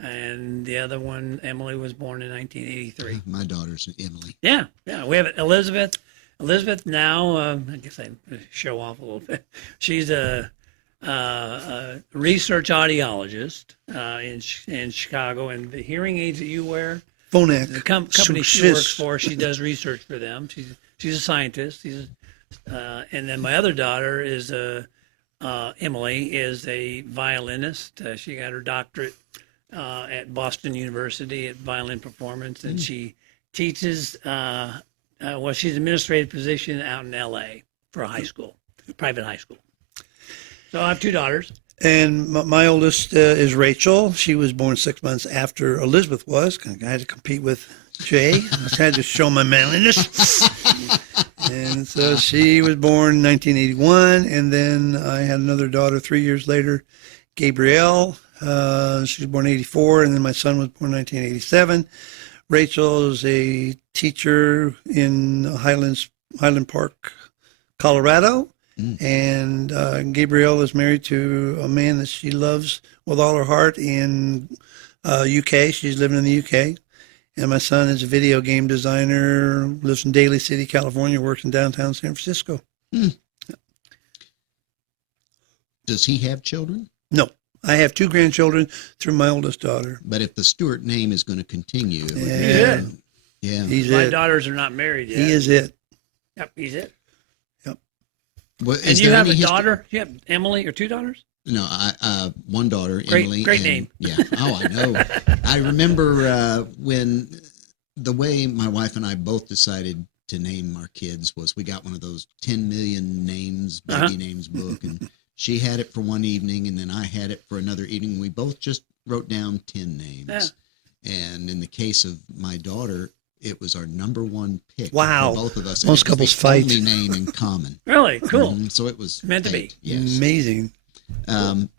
and the other one, Emily, was born in 1983. My daughter's Emily. Yeah, we have Elizabeth. Elizabeth now, I guess I show off a little bit. She's a research audiologist in Chicago, and the hearing aids that you wear, Phonak. the company she works for, she does research for them. She's a scientist. And then my other daughter is Emily is a violinist. She got her doctorate at Boston University at violin performance, and she teaches. Well, she's administrative position out in L.A. for a high school, private high school. So I have two daughters. And my oldest is Rachel. She was born 6 months after Elizabeth was. I had to compete with Jay. I had to show my manliness. And so she was born in 1981. And then I had another daughter 3 years later, Gabrielle. She was born in 84. And then my son was born in 1987. Rachel is a teacher in Highland Park, Colorado. And Gabrielle is married to a man that she loves with all her heart in UK. She's living in the UK. And my son is a video game designer, lives in Daly City, California, works in downtown San Francisco. Does he have children? No, I have two grandchildren through my oldest daughter. But if the Stewart name is going to continue, Yeah. yeah. He's My it. daughters are not married yet. He is it. Yep, he's it. Well, And is you there have any a history- daughter? You have Emily or two daughters? No, one daughter, Great- Emily. great and- name. Yeah. Oh, I know. I remember when the way my wife and I both decided to name our kids was we got one of those 10 million names, baby names book, and she had it for one evening, and then I had it for another evening. We both just wrote down 10 names. Yeah. And in the case of my daughter, it was our number one pick. Wow. For both of us. Most And it was couples the fight. only name in common. Really? Cool. So it was Meant to fate. be. Yes. Amazing.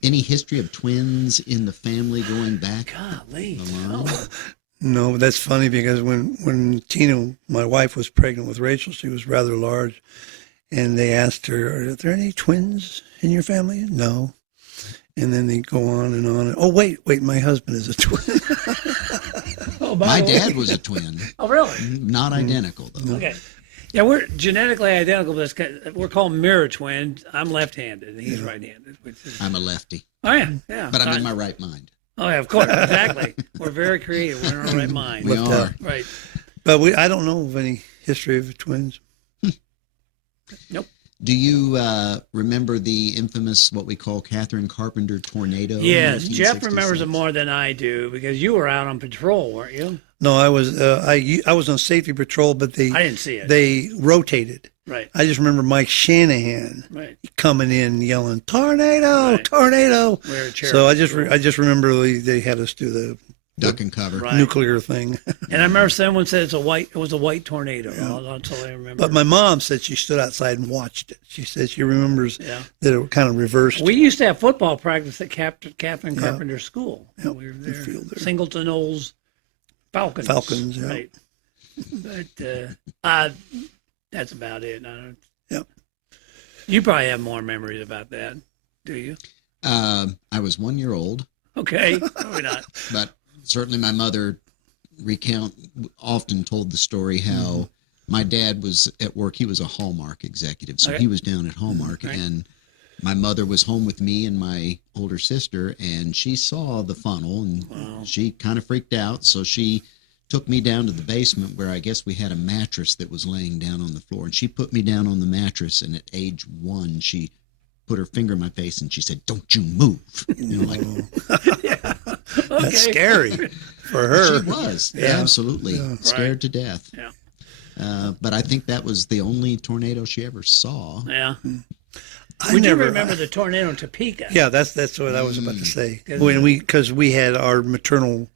Any history of twins in the family going back? Golly. a line? Oh. No, that's funny because when Tina, my wife, was pregnant with Rachel, she was rather large. And they asked her, are there any twins in your family? No. And then they go on and on. Oh, wait, my husband is a twin. Oh, by My the way. dad was a twin. Oh, really? Not identical, though. Okay. Yeah, we're genetically identical, but we're called mirror twins. I'm left-handed, and he's right-handed. Which is, I'm a lefty, oh, yeah. but I'm in my right mind. Oh, yeah, of course. Exactly. We're very creative. We're in our right mind. We But, are. Right. But I don't know of any history of twins. Nope. Do you remember the infamous, what we call Catherine Carpenter tornado? in Yes, Jeff 1966? remembers it more than I do because you were out on patrol, weren't you? No, I was on safety patrol, but I didn't see it. they rotated. Right. I just remember Mike Shanahan Right. coming in yelling, "Tornado, Right. tornado!" We were a So I charitable just remember they had us do the Duck and cover. Right. nuclear thing. And I remember someone said it was a white tornado. That's all I remember. But my mom said she stood outside and watched it. She said she remembers Yeah. that it kind of reversed. We used to have football practice at Catherine Carpenter School. Yep. We were The there. field there. Singleton Knowles Falcons. Falcons, yeah. Right. But that's about it. I don't, Yep. You probably have more memories about that, do you? I was 1 year old, Okay. Probably not. but certainly my mother often told the story how my dad was at work. He was a Hallmark executive, so Okay. he was down at Hallmark, Right. and My mother was home with me and my older sister, and she saw the funnel, and she kind of freaked out. So she took me down to the basement where I guess we had a mattress that was laying down on the floor. And she put me down on the mattress, and at age 1, she put her finger in my face and she said, "Don't you move." You know, like, That's scary for her. she was Yeah. absolutely scared Right. to death. Yeah. But I think that was the only tornado she ever saw. Yeah. I Would never you remember the tornado in Topeka? Yeah, that's what I was about to say. Because- Because we had our paternal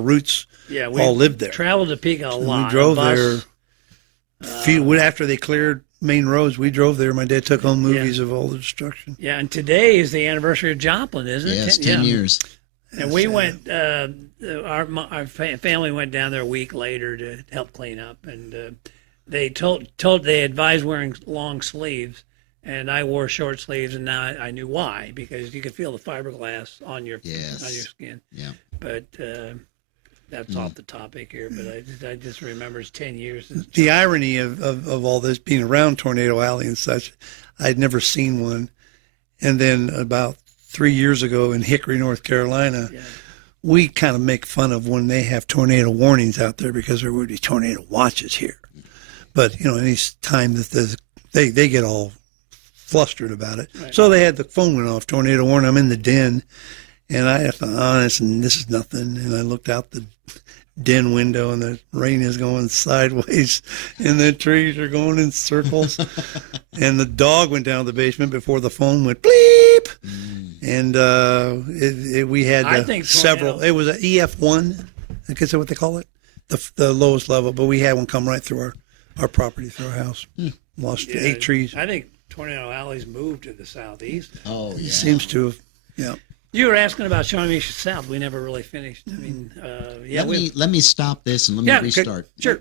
roots Yeah, all lived there. Traveled to Topeka a And lot. we drove on there. bus. After they cleared main roads, we drove there. My dad took home movies of all the destruction. Yeah, and today is the anniversary of Joplin, isn't it? Yes, 10 years. And we went. Our family went down there a week later to help clean up, and they they advised wearing long sleeves, and I wore short sleeves, and now I knew why, because you could feel the fiberglass on your skin. Yeah. But that's off the topic here. But I just remember it's 10 years. Since The irony of all this being around Tornado Alley and such, I'd never seen one. And then about 3 years ago in Hickory, North Carolina, we kind of make fun of when they have tornado warnings out there because there would be tornado watches here. But, any time that they get all flustered about it. Right. So they had the phone went off, tornado warning. I'm in the den. And I thought, this is nothing. And I looked out the den window, and the rain is going sideways, and the trees are going in circles. And the dog went down to the basement before the phone went bleep. And we had I think several. tornado- It was an EF1, I guess that's what they call it, the lowest level. But we had one come right through our property, through our house. Lost 8 trees. I think Tornado Alley's moved to the southeast. Oh, yeah. It seems to have, yeah. You were asking about Shawnee Mission South. We never really finished. I mean, Let me stop this and let me okay, restart. Sure.